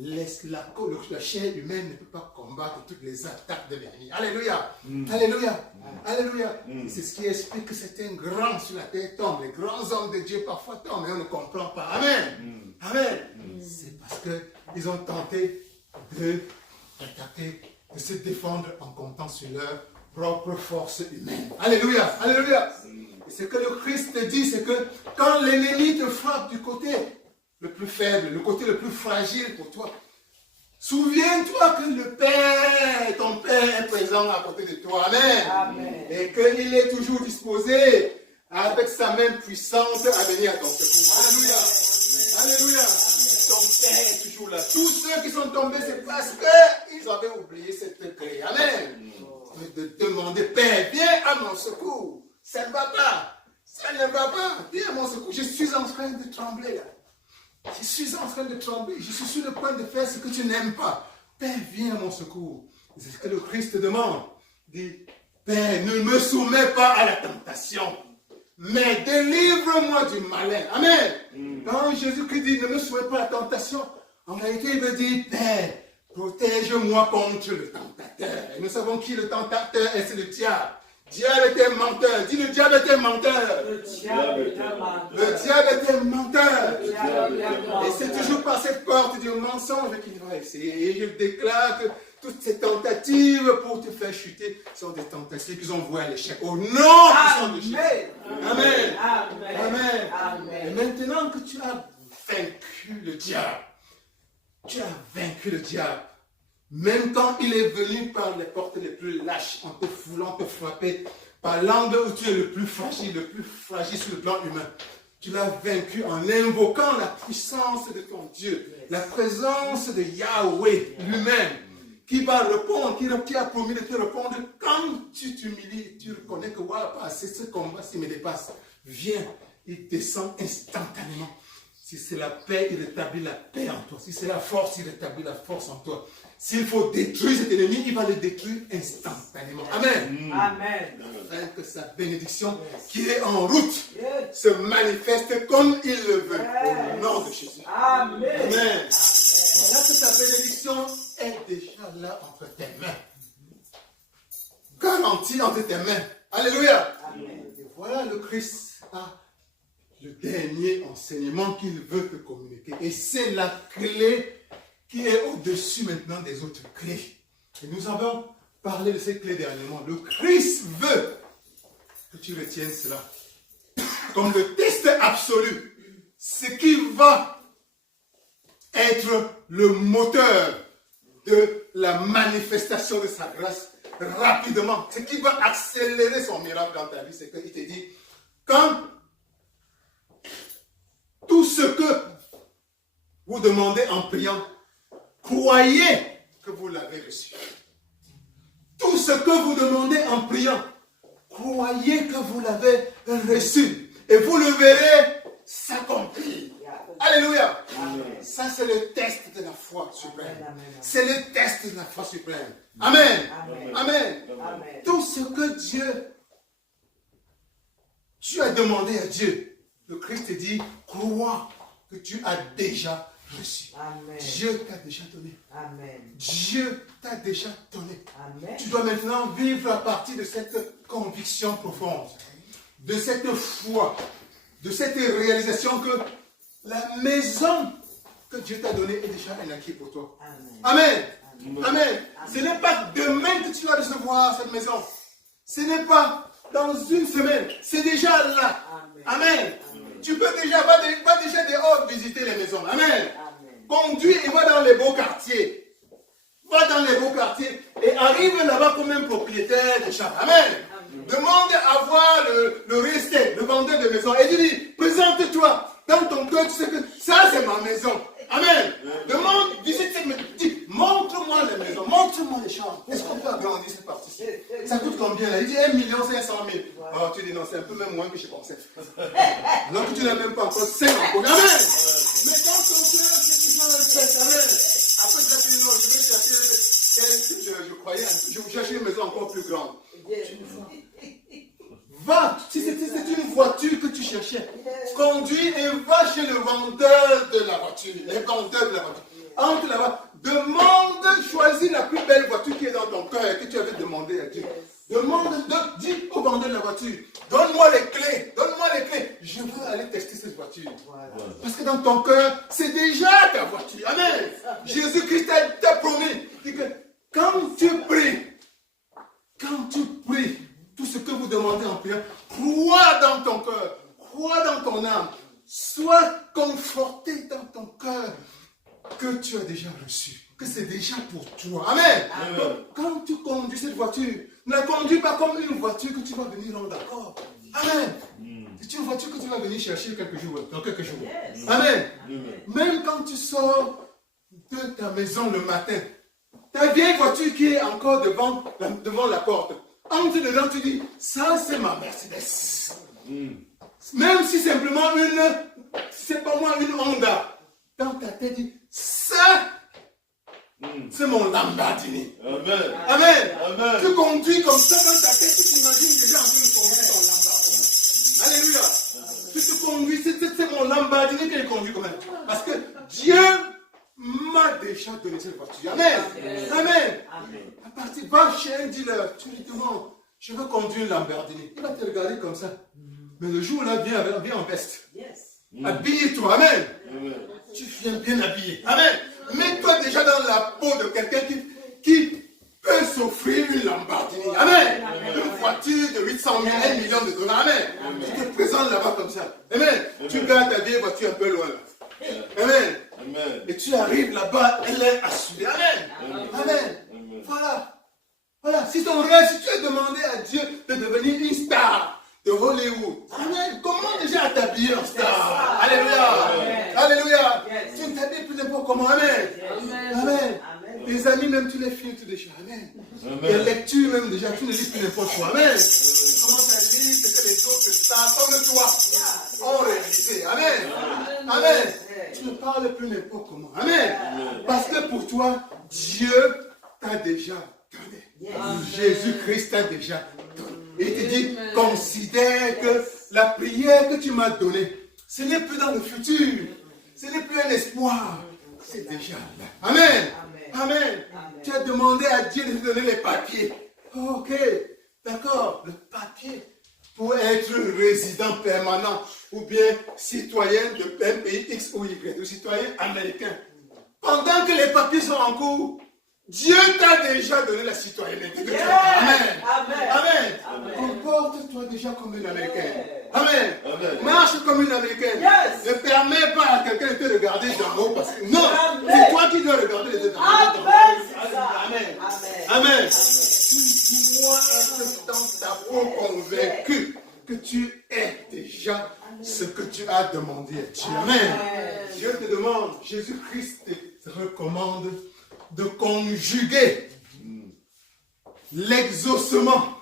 La chair humaine ne peut pas combattre toutes les attaques de l'ennemi. Alléluia. Alléluia. Alléluia. C'est ce qui explique que certains grands sur la terre tombent. Les grands hommes de Dieu parfois tombent et on ne comprend pas. Amen. Amen. C'est parce qu'ils ont tenté d'attaquer, de se défendre en comptant sur leur propre force humaine. Alléluia. Alléluia. Et ce que le Christ te dit, c'est que quand l'ennemi te frappe du côté le plus faible, le côté le plus fragile pour toi, souviens-toi que le Père, ton Père est présent à côté de toi. Amen. Amen. Et qu'il est toujours disposé avec sa main puissante à venir à ton secours. Alléluia. Alléluia. Ton Père est toujours là. Tous ceux qui sont tombés, c'est parce qu'ils avaient oublié cette clé. Amen. De demander, Père, viens à mon secours. Ça ne va pas. Ça ne va pas. Viens à mon secours. Je suis en train de trembler là. Je suis en train de trembler. Je suis sur le point de faire ce que tu n'aimes pas. Père, viens à mon secours. C'est ce que le Christ te demande. Il dit, Père, ne me soumets pas à la tentation, mais délivre-moi du malin. Amen. Quand Jésus-Christ dit, ne me soumets pas à la tentation, en réalité, il veut dire, Père, protège-moi contre le tentateur. Et nous savons qui le tentateur est, c'est le diable. Diable est un menteur. Dis, le diable est un menteur. Le diable est un menteur. Le diable est un menteur. Le diable est un menteur. Et c'est toujours par cette porte du mensonge qu'il va essayer. Et je déclare que toutes ces tentatives pour te faire chuter sont des tentatives qui ont voué à l'échec. Au nom de Jésus. Amen. Amen. Amen. Amen. Et maintenant que tu as vaincu le diable, même quand il est venu par les portes les plus lâches, en te foulant, te frapper, par l'angle où tu es le plus fragile sur le plan humain, tu l'as vaincu en invoquant la puissance de ton Dieu, la présence de Yahweh lui-même, qui va répondre, qui a promis de te répondre quand tu t'humilies, tu reconnais que voilà, ce combat, s'il me dépasse, viens, il descend instantanément. Si c'est la paix, il rétablit la paix en toi. Si c'est la force, il rétablit la force en toi. S'il faut détruire cet ennemi, il va le détruire instantanément. Amen. Amen. Afin que sa bénédiction qui est en route se manifeste comme il le veut. Au nom de Jésus. Amen. Amen. Voilà que sa bénédiction est déjà là entre tes mains. Garantie entre tes mains. Alléluia. Amen. Et voilà le Christ a le dernier enseignement qu'il veut te communiquer. Et c'est la clé qui est au-dessus maintenant des autres clés. Et nous avons parlé de cette clé dernièrement. Le Christ veut que tu retiennes cela comme le test absolu. Ce qui va être le moteur de la manifestation de sa grâce rapidement. Ce qui va accélérer son miracle dans ta vie, c'est qu'il te dit, quand tout ce que vous demandez en priant, croyez que vous l'avez reçu. Tout ce que vous demandez en priant, croyez que vous l'avez reçu. Et vous le verrez s'accomplir. Alléluia. Amen. Ça, c'est le test de la foi suprême. Amen. C'est le test de la foi suprême. Amen. Amen. Amen. Amen. Tout ce que tu as demandé à Dieu, le Christ te dit, crois que tu as déjà reçu. Amen. Dieu t'a déjà donné. Amen. Dieu t'a déjà donné. Amen. Tu dois maintenant vivre à partir de cette conviction profonde, de cette foi, de cette réalisation que la maison que Dieu t'a donnée est déjà un acquis pour toi. Amen. Amen. Amen. Ce n'est pas demain que tu vas recevoir cette maison. Ce n'est pas dans une semaine. C'est déjà là. Amen. Tu peux déjà, va déjà dehors visiter les maisons. Amen. Conduis et va dans les beaux quartiers. Va dans les beaux quartiers et arrive là-bas comme un propriétaire de chambre. Amen. Demande à voir le resté, le vendeur de maison. Et dis, présente-toi. Dans ton cœur, tu sais que ça c'est ma maison. Amen. Demande, visite cette maison. Dis, montre-moi les maisons, montre-moi les chambres. Est-ce qu'on peut agrandir cette partie? Ça coûte combien là? Il dit 1 500 000. Oh, tu dis non, c'est un peu même moins que je pensais. Alors que tu n'as même pas encore 5 encore. Amen. Mais dans ton cœur, c'est toujours le fait. Amen. Après, tu as dit non, je vais chercher, je croyais, je vais chercher une maison encore plus grande. Va, si c'est une voiture que tu cherchais, conduis et va chez le vendeur de la voiture. Les vendeurs de la voiture. Entre là-bas, demande, choisis la plus belle voiture qui est dans ton cœur et que tu avais demandé à Dieu. Dis au vendeur de la voiture, donne-moi les clés, je veux aller tester cette voiture. Parce que dans ton cœur, c'est déjà ta voiture. Amen. Jésus-Christ t'a promis que quand tu pries, tout ce que vous demandez en priant, crois dans ton cœur, crois dans ton âme, sois conforté dans ton cœur que tu as déjà reçu, que c'est déjà pour toi. Amen. Donc, quand tu conduis cette voiture, ne la conduis pas comme une voiture que tu vas venir rendre d'accord. Amen. C'est une voiture que tu vas venir chercher dans quelques jours. Amen. Même quand tu sors de ta maison le matin, ta vieille voiture qui est encore devant la porte, entre dedans, tu dis, ça c'est ma Mercedes. Même si simplement c'est pas moi une Honda. Dans ta tête, dis, ça, c'est mon Lamborghini. Amen. Amen. Amen. Tu conduis comme ça dans ta tête, tu t'imagines déjà en train de conduire ton Lamborghini. Alléluia. Tu te conduis, c'est mon Lamborghini qui est conduit quand même. Parce que Dieu m'a déjà donné cette voiture. Amen. Amen. À partir, va chez un dealer, tu lui demandes, je veux conduire une Lamborghini. Il va te regarder comme ça. Mais le jour là, viens en veste. Habille-toi. Amen. Tu viens bien habillé. Amen. Mets-toi déjà dans la peau de quelqu'un qui peut s'offrir une Lamborghini. Amen. Une voiture de 800 000, 1 million de dollars. Amen. Tu te présentes là-bas comme ça. Amen. Tu gardes ta vieille voiture un peu loin. Amen. Et tu arrives là-bas, elle est assurée. Amen. Amen. Voilà. Si ton rêve, si tu as demandé à Dieu de devenir une star de Hollywood, amen, comment déjà t'habiller en star? Alléluia. Alléluia. Tu ne t'habilles plus n'importe comment. Amen. Amen. Tes amis, même tu les filtres déjà. Amen. Les lectures, même déjà, tu ne lis plus n'importe quoi. Amen. Tu commences à lire ce que les autres stars comme toi ont réalisé. Amen. Amen. tu ne parles plus n'importe comment. Amen. Parce que pour toi, Dieu t'a déjà donné. Jésus-Christ t'a déjà donné. Et il te dit, considère que la prière que tu m'as donnée, ce n'est plus dans le futur. Ce n'est plus un espoir. C'est déjà là. Amen. Amen. Tu as demandé à Dieu de te donner les papiers. Ok. D'accord. Le papier pour être résident permanent ou bien citoyen de un pays X ou Y, ou citoyen américain. Pendant que les papiers sont en cours, Dieu t'a déjà donné la citoyenneté. Amen. Amen. Comporte-toi déjà comme une Américaine. Amen. Marche comme une Américaine. Ne permets pas à quelqu'un de te regarder d'en haut parce que non, c'est toi qui dois regarder les deux d'en haut. Amen. Amen. Tu dois être dans ta peau convaincu que tu es déjà ce que tu as demandé à Dieu. Amen. Dieu te demande, Jésus-Christ te recommande de conjuguer l'exaucement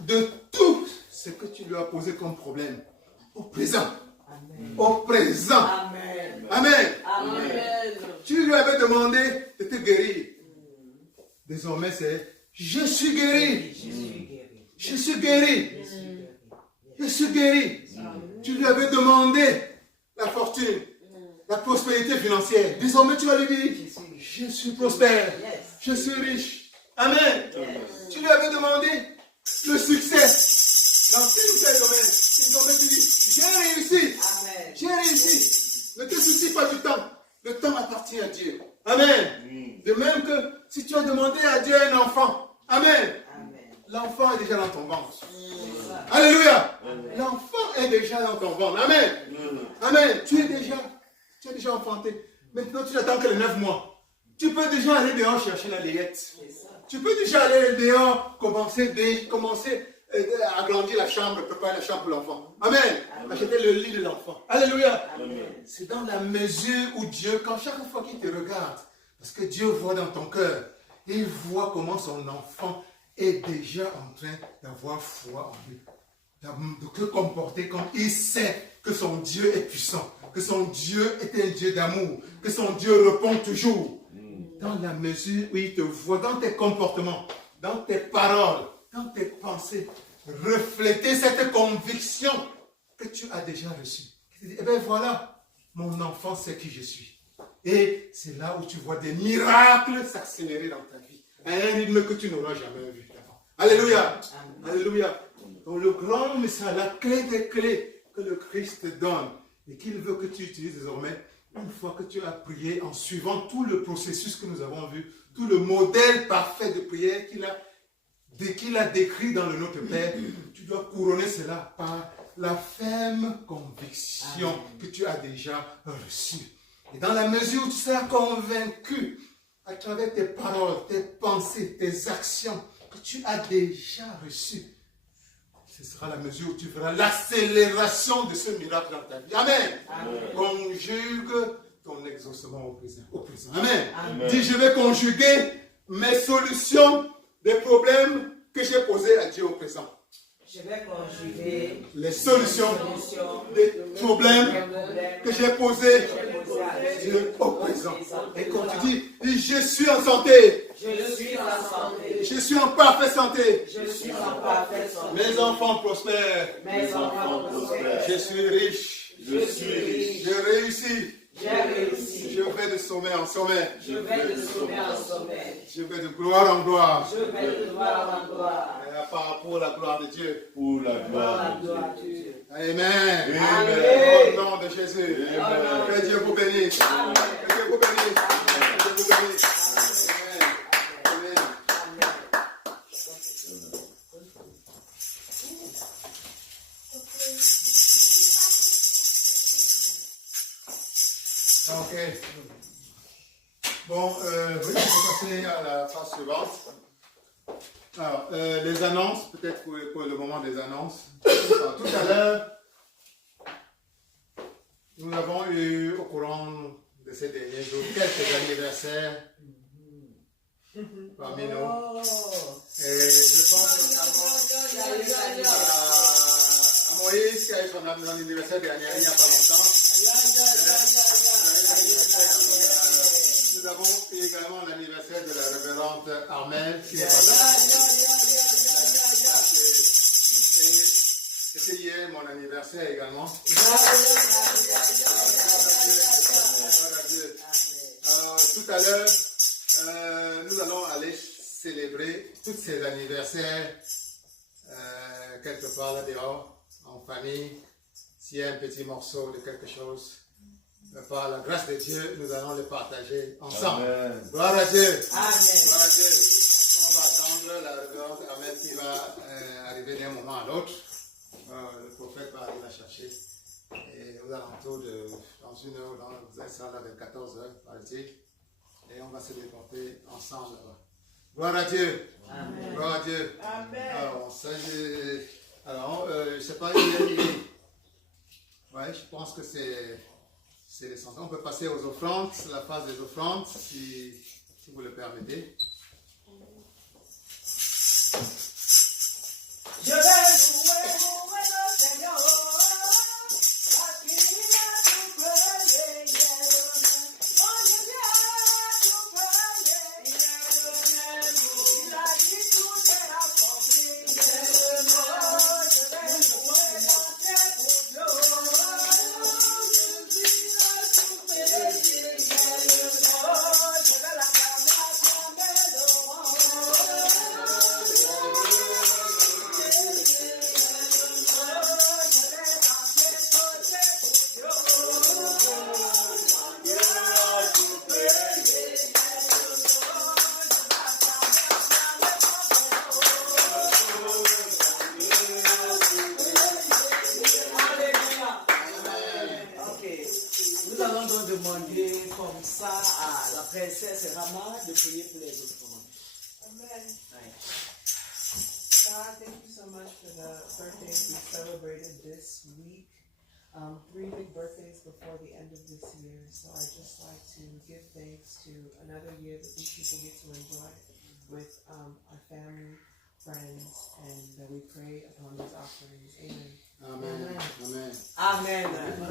de tout ce que tu lui as posé comme problème au présent. Au présent. Amen. Tu lui avais demandé de te guérir. Désormais, c'est je suis guéri. Je suis guéri. Je suis guéri. Tu lui avais demandé la fortune, la prospérité financière. Désormais, tu vas lui dire je suis prospère. Je suis riche. Amen. Tu lui avais demandé le succès. Dans tel ou tel domaine. Désormais, tu dis j'ai réussi. J'ai réussi. Ne te soucie pas du temps. Le temps appartient à Dieu. Amen. De même que si tu as demandé à Dieu un enfant. Amen. L'enfant est déjà dans ton ventre. Alléluia. L'enfant est déjà dans ton ventre. Amen. Amen. Tu as déjà enfanté. Maintenant, tu n'attends que les 9 mois. Tu peux déjà aller dehors chercher la layette. Tu peux déjà aller dehors, commencer à agrandir la chambre, préparer la chambre pour l'enfant. Amen. Acheter le lit de l'enfant. Alléluia. C'est dans la mesure où Dieu, quand chaque fois qu'il te regarde, parce que Dieu voit dans ton cœur, il voit comment son enfant est déjà en train d'avoir foi en lui. De se comporter comme il sait que son Dieu est puissant, que son Dieu est un Dieu d'amour, que son Dieu répond toujours. Dans la mesure où il te voit dans tes comportements, dans tes paroles, dans tes pensées, refléter cette conviction que tu as déjà reçue. Eh bien voilà, mon enfant sait qui je suis. Et c'est là où tu vois des miracles s'accélérer dans ta vie, à un rythme que tu n'auras jamais vu avant. Alléluia. Alléluia. Donc le grand message, la clé des clés que le Christ te donne et qu'il veut que tu utilises désormais, une fois que tu as prié en suivant tout le processus que nous avons vu, tout le modèle parfait de prière qu'il a décrit dans le Notre Père, tu dois couronner cela par la ferme conviction que tu as déjà reçue. Et dans la mesure où tu seras convaincu à travers tes paroles, tes pensées, tes actions que tu as déjà reçues, ce sera la mesure où tu feras l'accélération de ce miracle dans ta vie. Amen. Conjugue ton exaucement au présent. Amen. Dis, je vais conjuguer mes solutions des problèmes que j'ai posés à Dieu au présent. Je vais conjuguer les solutions des problèmes que j'ai posés à Dieu au présent. Et quand tu dis, je suis en santé. Je suis en santé. Je suis en parfaite santé. Je suis en parfaite santé. Mes enfants prospèrent. Mes enfants prospèrent. Je suis riche. Je suis riche. Je réussis. J'ai réussi. Je vais de sommet en sommet. Je vais de sommet en sommet. Je vais de gloire en gloire. Je vais de gloire en gloire. Par rapport à la gloire de Dieu. Pour la gloire de Dieu. Amen. Amen. Au nom de Jésus. Amen. Que Dieu vous bénisse. Que Dieu vous bénisse. Que Dieu vous bénisse. Amen. Ok. Bon, on va passer à la phase suivante. Alors, les annonces, peut-être pour le moment des annonces. Alors, tout à l'heure, nous avons eu au courant de ces derniers jours quelques anniversaires parmi nous. Et je pense notamment à Moïse qui a eu son anniversaire dernier, il n'y a pas longtemps. avons également l'anniversaire de la révérende Armelle qui est C'était hier mon anniversaire également. Gloire à Dieu. Tout à l'heure, nous allons aller célébrer tous ces anniversaires quelque part là dehors, en famille. S'il y a un petit morceau de quelque chose, par la grâce de Dieu, nous allons le partager ensemble. Amen. Gloire à Dieu. Amen. Gloire à Dieu. On va attendre la révérende Amen qui va arriver d'un moment à l'autre. Le prophète va aller la chercher. Et aux alentours dans une heure, vous êtes ça là vers 14 heures, paraît-il. Et on va se déporter ensemble là-bas. Gloire à Dieu. Amen. Gloire à Dieu. Amen. Alors, je ne sais pas, ouais, je pense que c'est l'essentiel. On peut passer aux offrandes, c'est la phase des offrandes, si vous le permettez. Je vais louer le Seigneur. Princesse Rama de prier pour les offrandes. Amen. Right. God, thank you so much for the birthdays we celebrated this week. 3 big birthdays before the end of this year. So I just like to give thanks to another year that these people get to enjoy with our family, friends, and we pray upon these offerings. Amen. Amen. Amen. Amen.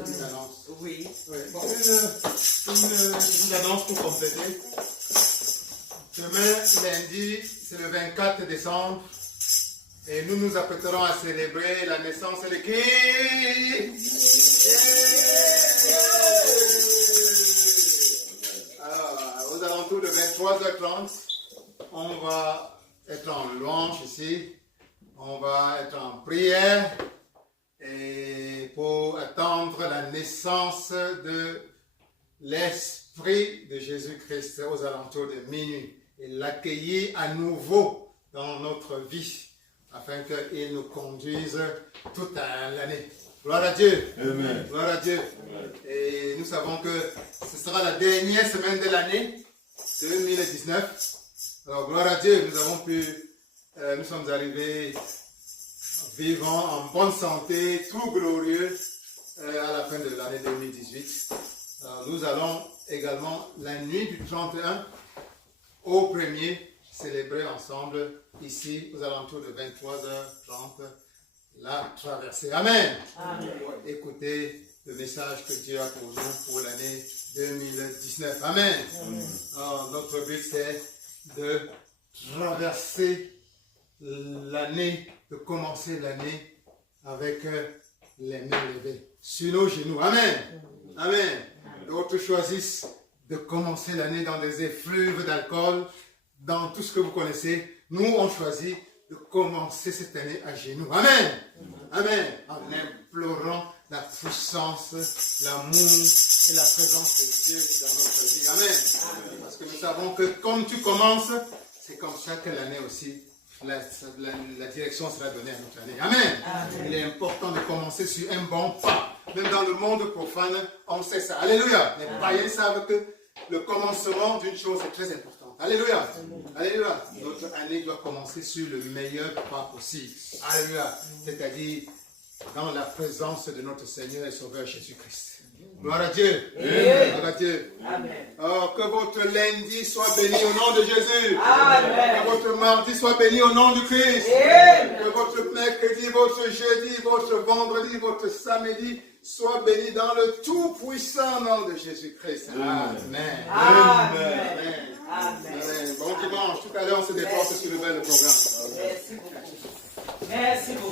Une annonce. Oui. Bon, une annonce pour compléter. Demain, lundi, c'est le 24 décembre. Et nous nous apprêterons à célébrer la naissance de qui? Alors, aux alentours de 23h30, on va être en louange ici. On va être en prière. Et pour attendre la naissance de l'Esprit de Jésus-Christ aux alentours de minuit et l'accueillir à nouveau dans notre vie afin qu'il nous conduise toute l'année. Gloire à Dieu. Amen. Gloire à Dieu. Amen. Et nous savons que ce sera la dernière semaine de l'année 2019. Alors gloire à Dieu, nous sommes arrivés vivant en bonne santé, tout glorieux à la fin de l'année 2018. Alors, nous allons également la nuit du 31 au 1er célébrer ensemble ici aux alentours de 23h30 la traversée. Amen. Amen. Écoutez le message que Dieu a pour nous pour l'année 2019. Amen. Amen. Alors, notre but c'est de traverser l'année, de commencer l'année avec les mains levées sur nos genoux. Amen. Amen. D'autres choisissent de commencer l'année dans des effluves d'alcool, dans tout ce que vous connaissez. Nous, on choisit de commencer cette année à genoux. Amen. Amen. En implorant la puissance, l'amour et la présence de Dieu dans notre vie. Amen. Parce que nous savons que comme tu commences, c'est comme ça que l'année aussi, la direction sera donnée à notre année. Amen. Amen. Il est important de commencer sur un bon pas. Même dans le monde profane, on sait ça. Alléluia. Les païens savent que le commencement d'une chose est très important. Alléluia. Alléluia. Notre année doit commencer sur le meilleur pas possible. Alléluia. C'est-à-dire dans la présence de notre Seigneur et Sauveur Jésus-Christ. Gloire à Dieu. Gloire à Dieu. Amen. Oh, que votre lundi soit béni au nom de Jésus. Amen. Que votre mardi soit béni au nom du Christ. Amen. Que votre mercredi, votre jeudi, votre vendredi, votre samedi soit béni dans le tout-puissant nom de Jésus-Christ. Amen. Amen. Amen. Amen. Bon dimanche. Tout à l'heure, on se déporte sur le bel programme. Merci beaucoup. Merci beaucoup.